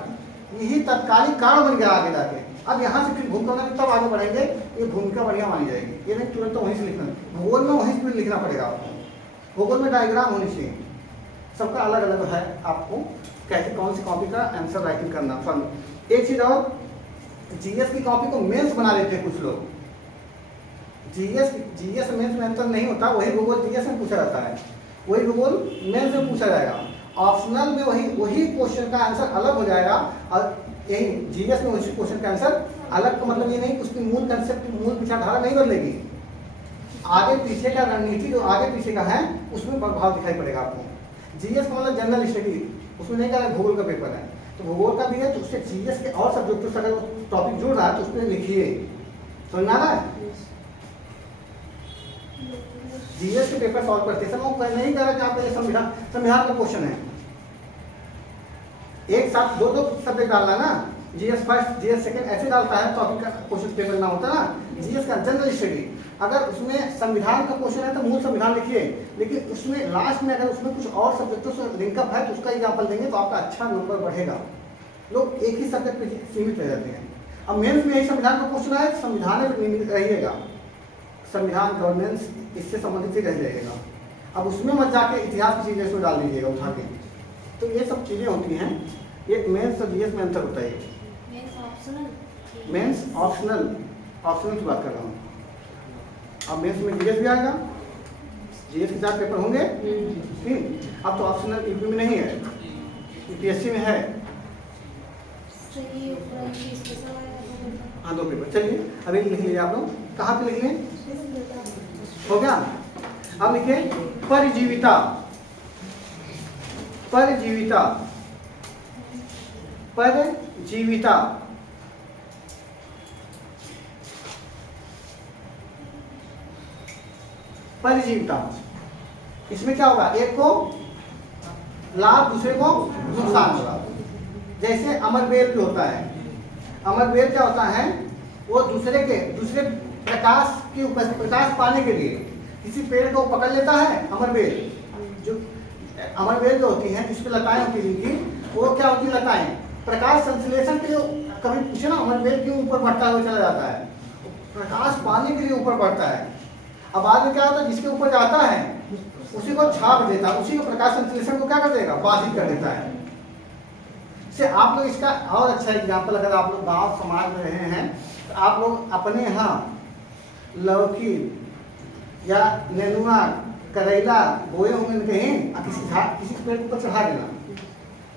यही तत्कालिक कारण बन गया आगे जाके। अब यहाँ से फिर भूमिका में तब आगे बढ़ेंगे, ये भूमिका बढ़िया मानी जाएगी। ये नहीं तुरंत तो वहीं से लिखना, भूगोल में वहीं से लिखना पड़ेगा आपको। भूगोल में डायग्राम होनी चाहिए, सबका अलग अलग है। आपको कैसे कौन सी कॉपी का आंसर राइटिंग करना। फन एक चीज और, जीएस की कॉपी को मेंस बना लेते हैं कुछ लोग। जीएस मेंस में अंतर नहीं होता, वही भूगोल जीएस में पूछा जाता है, वही भूगोल मेंस में पूछा जाएगा। ऑप्शनल में वही क्वेश्चन का आंसर अलग हो जाएगा, और यही जीएस में उसी क्वेश्चन का आंसर अलग। का मतलब ये नहीं कि उसकी मूल कंसेप्ट, मूल विचारधारा नहीं बदलेगी, आगे पीछे का रणनीति जो आगे पीछे का है उसमें प्रभाव दिखाई पड़ेगा आपको। जीएस का मतलब जनरल स्टडी, उसमें नहीं कहा भूगोल का पेपर है तो भूगोल का भी है, तो उससे जीएस के और सब्जेक्टों से अगर टॉपिक जुड़ रहा है तो उस पर लिखिए। समझ आ रहा है? जीएस के पेपर सॉल्व करते समय वो नहीं कह रहा कि आपका ये संविधान का क्वेश्चन है, एक साथ दो सब्जेक्ट डालना ना, जीएस फर्स्ट जीएस सेकंड ऐसे डालता है, टॉपिक का क्वेश्चन पेपर ना होता ना। जीएस का जनरल स्टडी, अगर उसमें संविधान का क्वेश्चन है तो मूल संविधान लिखिए, लेकिन उसमें लास्ट में अगर उसमें कुछ और सब्जेक्टों से लिंकअप है तो उसका एग्जाम्पल देंगे तो आपका अच्छा नंबर बढ़ेगा। लोग एक ही सब्जेक्ट पे सीमित रह जाते हैं। अब मेंस में यही संविधान का क्वेश्चन है, संविधान में रहिएगा, संविधान गवर्नेंस इससे संबंधित ही रह जाएगा। अब उसमें मत जाके इतिहास की चीजें उसमें डाल दीजिएगा उठा के। तो ये सब चीजें होती हैं, ये मेंस और जीएस में अंतर होता है। मेंस ऑप्शनल की बात कर रहा हूँ। अब मेंस में जीएस भी आएगा, जीएस के 4 पेपर होंगे। ठीक, अब तो ऑप्शनल यूपी में नहीं है, यूपीएससी में है। हाँ 2 पेपर। चलिए अभी लिख लीजिए आप लोग, कहाँ पे लिख लें, हो गया। अब लिखिए परिजीविता। परिजीविता, परिजीविता परिजीविता इसमें क्या होगा, एक को लाभ दूसरे को नुकसान होगा। जैसे अमरबेल भी होता है, अमरबेल क्या होता है, वो दूसरे प्रकाश पाने के लिए किसी पेड़ को पकड़ लेता है। अमरबेल जो होती है जिस पे लताएं होती हैं, वो क्या होती है, लताएं प्रकाश संश्लेषण के लिए, कभी पूछे ना अमरबेल क्यों ऊपर बढ़ता हुआ चला जाता है, प्रकाश पाने के लिए ऊपर बढ़ता है। अब बाद में क्या होता है, जिसके ऊपर जाता है उसी को छाप देता है, उसी को प्रकाश संश्लेषण को क्या कर देगा, बाधित कर देता है। से आप लोग इसका और अच्छा एग्जाम्पल, अगर आप लोग गांव समाज में रहे हैं तो आप लोग अपने यहाँ लौकी या नेनुआ करेला बोए होंगे कहीं, किसी पेड़ के ऊपर चढ़ा देना,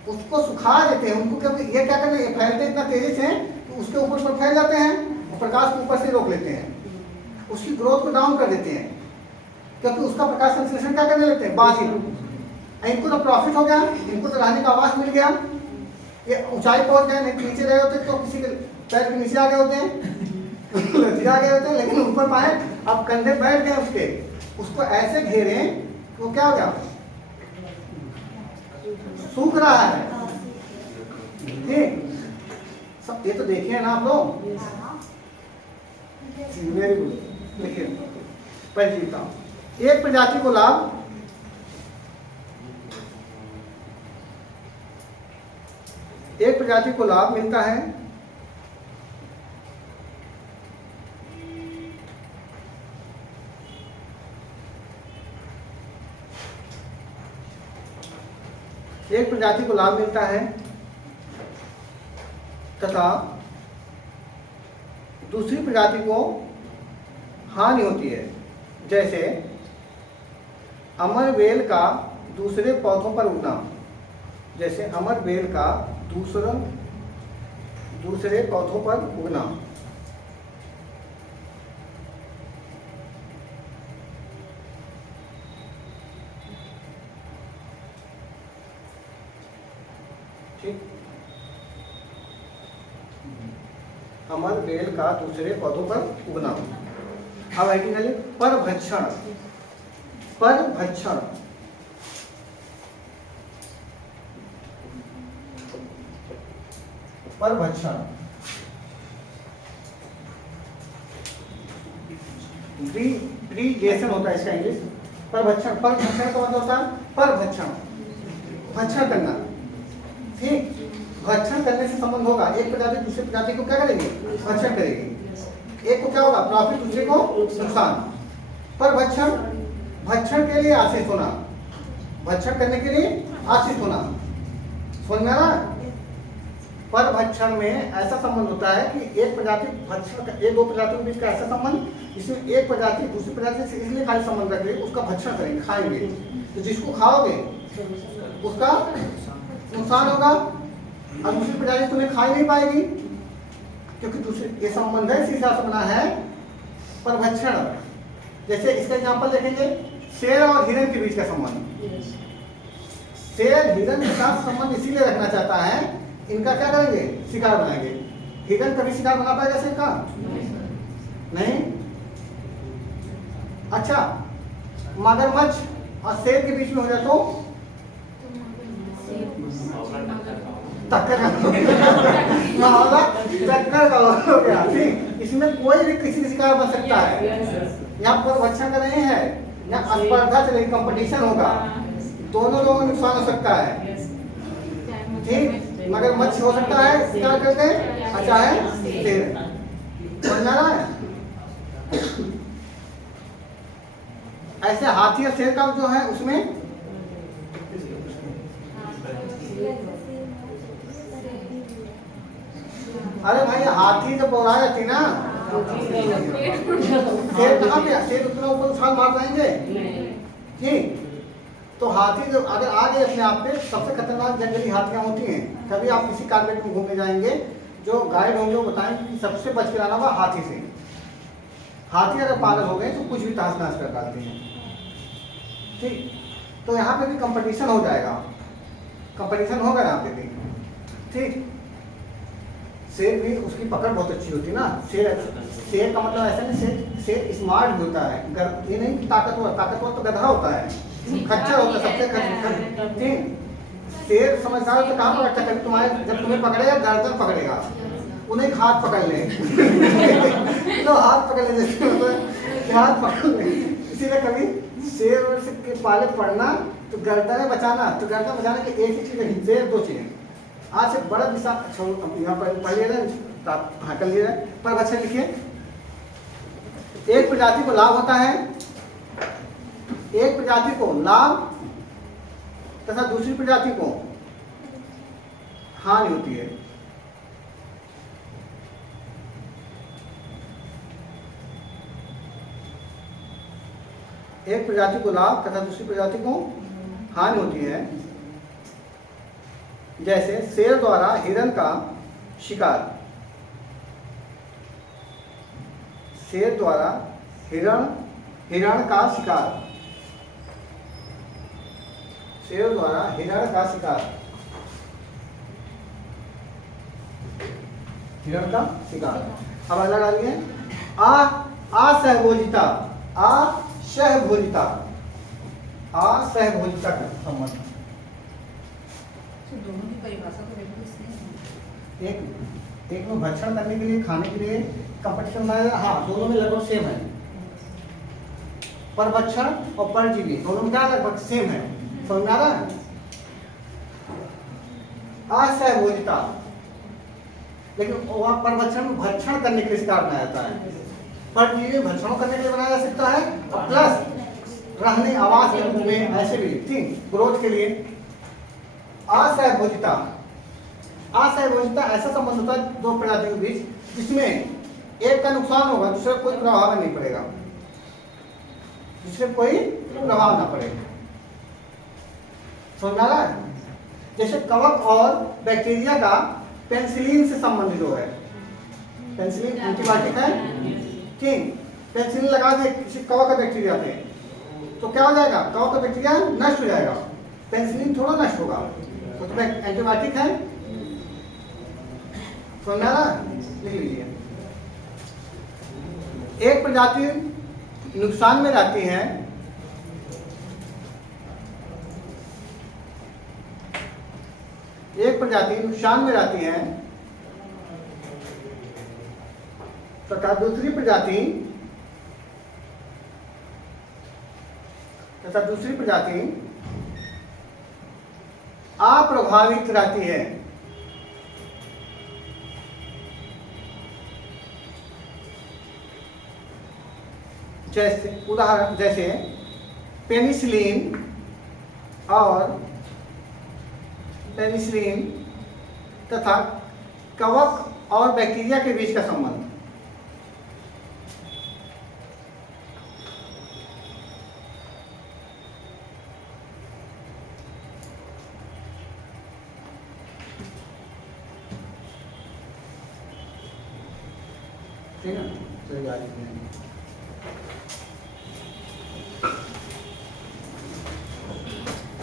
उसको सुखा देते हैं उनको, क्योंकि ये क्या करते हैं, फैलते इतना तेजी से कि उसके ऊपर फैल जाते हैं और प्रकाश को ऊपर से रोक लेते हैं, उसकी ग्रोथ को डाउन कर देते हैं, क्योंकि उसका प्रकाश संश्लेषण क्या करने लेते हैं, बाधित। इनको तो प्रॉफिट हो गया, इनको तो रहने का आवास मिल गया, ये ऊंचाई पहुंच गए, नहीं नीचे रहे होते तो किसी के पैर के नीचे आ गए होते हैं लचीला गए होते हैं, लेकिन ऊपर पाए अब कंधे बैठ गए उसके, उसको ऐसे घेरे तो क्या हो गया, सूख रहा है। ठीक, सब ये तो देखिए ना आप लोग, वेरी गुड। देखिए परिजीवता, एक प्रजाति को लाभ, एक प्रजाति को लाभ मिलता है तथा दूसरी प्रजाति को हानि होती है। जैसे अमरबेल का दूसरे पौधों पर उगना, जैसे अमरबेल का दूसरे पौधों पर उगना। ठीक, अमरबेल का दूसरे पौधों पर उगना। अब आगे चलिए परभक्षण। परभक्षण परभक्षण प्रीडेशन होता है इसका इंग्लिश। परभक्षण, परभक्षण का मतलब होता है परभक्षण, भक्षण करना। ठीक, भक्षण करने से संबंध होगा, एक प्रजाति दूसरी प्रजाति को क्या करेगी, भक्षण करेगी। एक को क्या होगा प्रॉफिट, दूसरे को नुकसान। परभक्षण, भक्षण के लिए आश्रित होना, भक्षण करने के लिए आश्रित होना। समझ में आ रहा है? परभक्षण में ऐसा संबंध होता है कि एक प्रजाति भक्षण, एक दो प्रजातियों के बीच का ऐसा संबंध जिसमें एक प्रजाति दूसरी प्रजाति से इसलिए खाली संबंध रख रही है, उसका भक्षण करेंगे, खाएंगे। तो जिसको खाओगे उसका नुकसान होगा और दूसरी प्रजाति तुम्हें खा ही नहीं पाएगी, क्योंकि दूसरे ये संबंध है, इसी हिसाब से बना है परभक्षण। जैसे इसका एग्जाम्पल देखेंगे, शेर और हिरण के बीच का संबंध। शेर हिरण के साथ संबंध इसीलिए रखना चाहता है, इनका क्या करेंगे, शिकार बनाएंगे। हिरण कभी शिकार बना पाएगा शेर का? नहीं। अच्छा, मगरमच्छ और शेर के बीच में हो जाए तो टक्कर का हो गया। ठीक, इसमें कोई भी किसी का शिकार बन सकता है। यहाँ पर भक्षण कर रहे हैं, यहाँ स्पर्धा चलेगी, कंपटीशन होगा, दोनों लोगों को नुकसान हो सकता है। ठीक, मगरमच्छ हो सकता है शिकार करते हैं, अच्छा है शेर। समझ आ रहा है? ऐसे हाथी और शेर का जो है उसमें अरे भाई हाथी जब बोला जाती ना, शेर कहाँ पे, शेर उतना ऊपर उछाल मार पाएंगे? ठीक, तो हाथी जब अगर आ गए अपने आप पे, सबसे खतरनाक जंगली हाथियां होती हैं। कभी आप किसी कार्बेट में घूमने जाएंगे, जो गाइड होंगे वो बताएंगे कि सबसे बच के रहना हुआ हाथी से। हाथी अगर पागल हो गए तो कुछ भी तहस नहस कर डालते हैं। ठीक, तो यहाँ पे भी कंपटीशन हो जाएगा, कंपटीशन होगा यहाँ पे भी। ठीक, शेर भी उसकी पकड़ बहुत अच्छी होती है ना। शेर का मतलब ऐसा नहीं, शेर स्मार्ट भी होता है, ये नहीं कि ताकतवर, ताकतवर तो गधा होता है। खच्चर होता है सबसे खच्चर, ठीक। शेर समझदार हो तो कहाँ पकड़ता है, तुम्हारे जब तुम्हें पकड़ेगा गर्दन पकड़ेगा, उन्हें हाथ पकड़ ले तो हाथ पकड़ ले, जैसे मतलब हाथ पकड़ ले। इसीलिए कभी शेर और से के पाले पड़ना तो गर्दन बचाना, तो गर्दन बचाने की एक ही चीज है, शेर दो चीजें। आज से बड़ा दिशा यहाँ पर पढ़ लिया हाँ कर लिया पर अच्छा लिखिए। एक प्रजाति को लाभ होता है, एक प्रजाति को लाभ तथा दूसरी प्रजाति को हानि होती है। एक प्रजाति को लाभ तथा दूसरी प्रजाति को हानि होती है। जैसे शेर द्वारा हिरण का शिकार, शेर द्वारा हिरण का शिकार, शेर द्वारा हिरण का शिकार, हिरण का शिकार। अब अगला डालिए असहभोजिता, असहभोजिता, असहभोजिता का संबंध। दोनों की परिभाषा तो बिल्कुल सेम है। एक में भक्षण करने के लिए, खाने के लिए कंपटीशन बनाया, हाँ दोनों में लगभग सेम है। परभक्षण और परजीवी दोनों में क्या लगभग सेम है, समझ में आ रहा है। असहभोजिता, लेकिन वह परभक्षण में भक्षण करने के लिए शिकार बनाया जाता है, परजीवी भक्षण करने के लिए बनाया जा सकता है, और प्लस रहने आवास के रूप में ऐसे भी, ठीक, ग्रोथ के लिए। असहभोजिता, असहभोजिता ऐसा संबंध होता है दो प्रजातियों के बीच जिसमें एक का नुकसान होगा, दूसरे कोई प्रभाव नहीं पड़ेगा, दूसरे कोई प्रभाव ना पड़ेगा, समझ आ रहा है। जैसे कवक और बैक्टीरिया का पेनिसिलिन से संबंधित हो है, पेनिसिलिन एंटीबायोटिक है, ठीक, पेनिसिलिन लगा दे किसी कवक का बैक्टीरिया पे तो क्या हो जाएगा, कवक का बैक्टीरिया नष्ट हो जाएगा, पेनिसिलिन थोड़ा नष्ट होगा, तो एंटीबायोटिक है, समझ आ रहा है। लिख लीजिए। एक प्रजाति नुकसान में रहती है, एक प्रजाति नुकसान में रहती है तथा दूसरी प्रजाति अप्रभावित रहती है। जैसे उदाहरण, जैसे पेनिसिलिन तथा कवक और बैक्टीरिया के बीच का संबंध। ठीक है, तो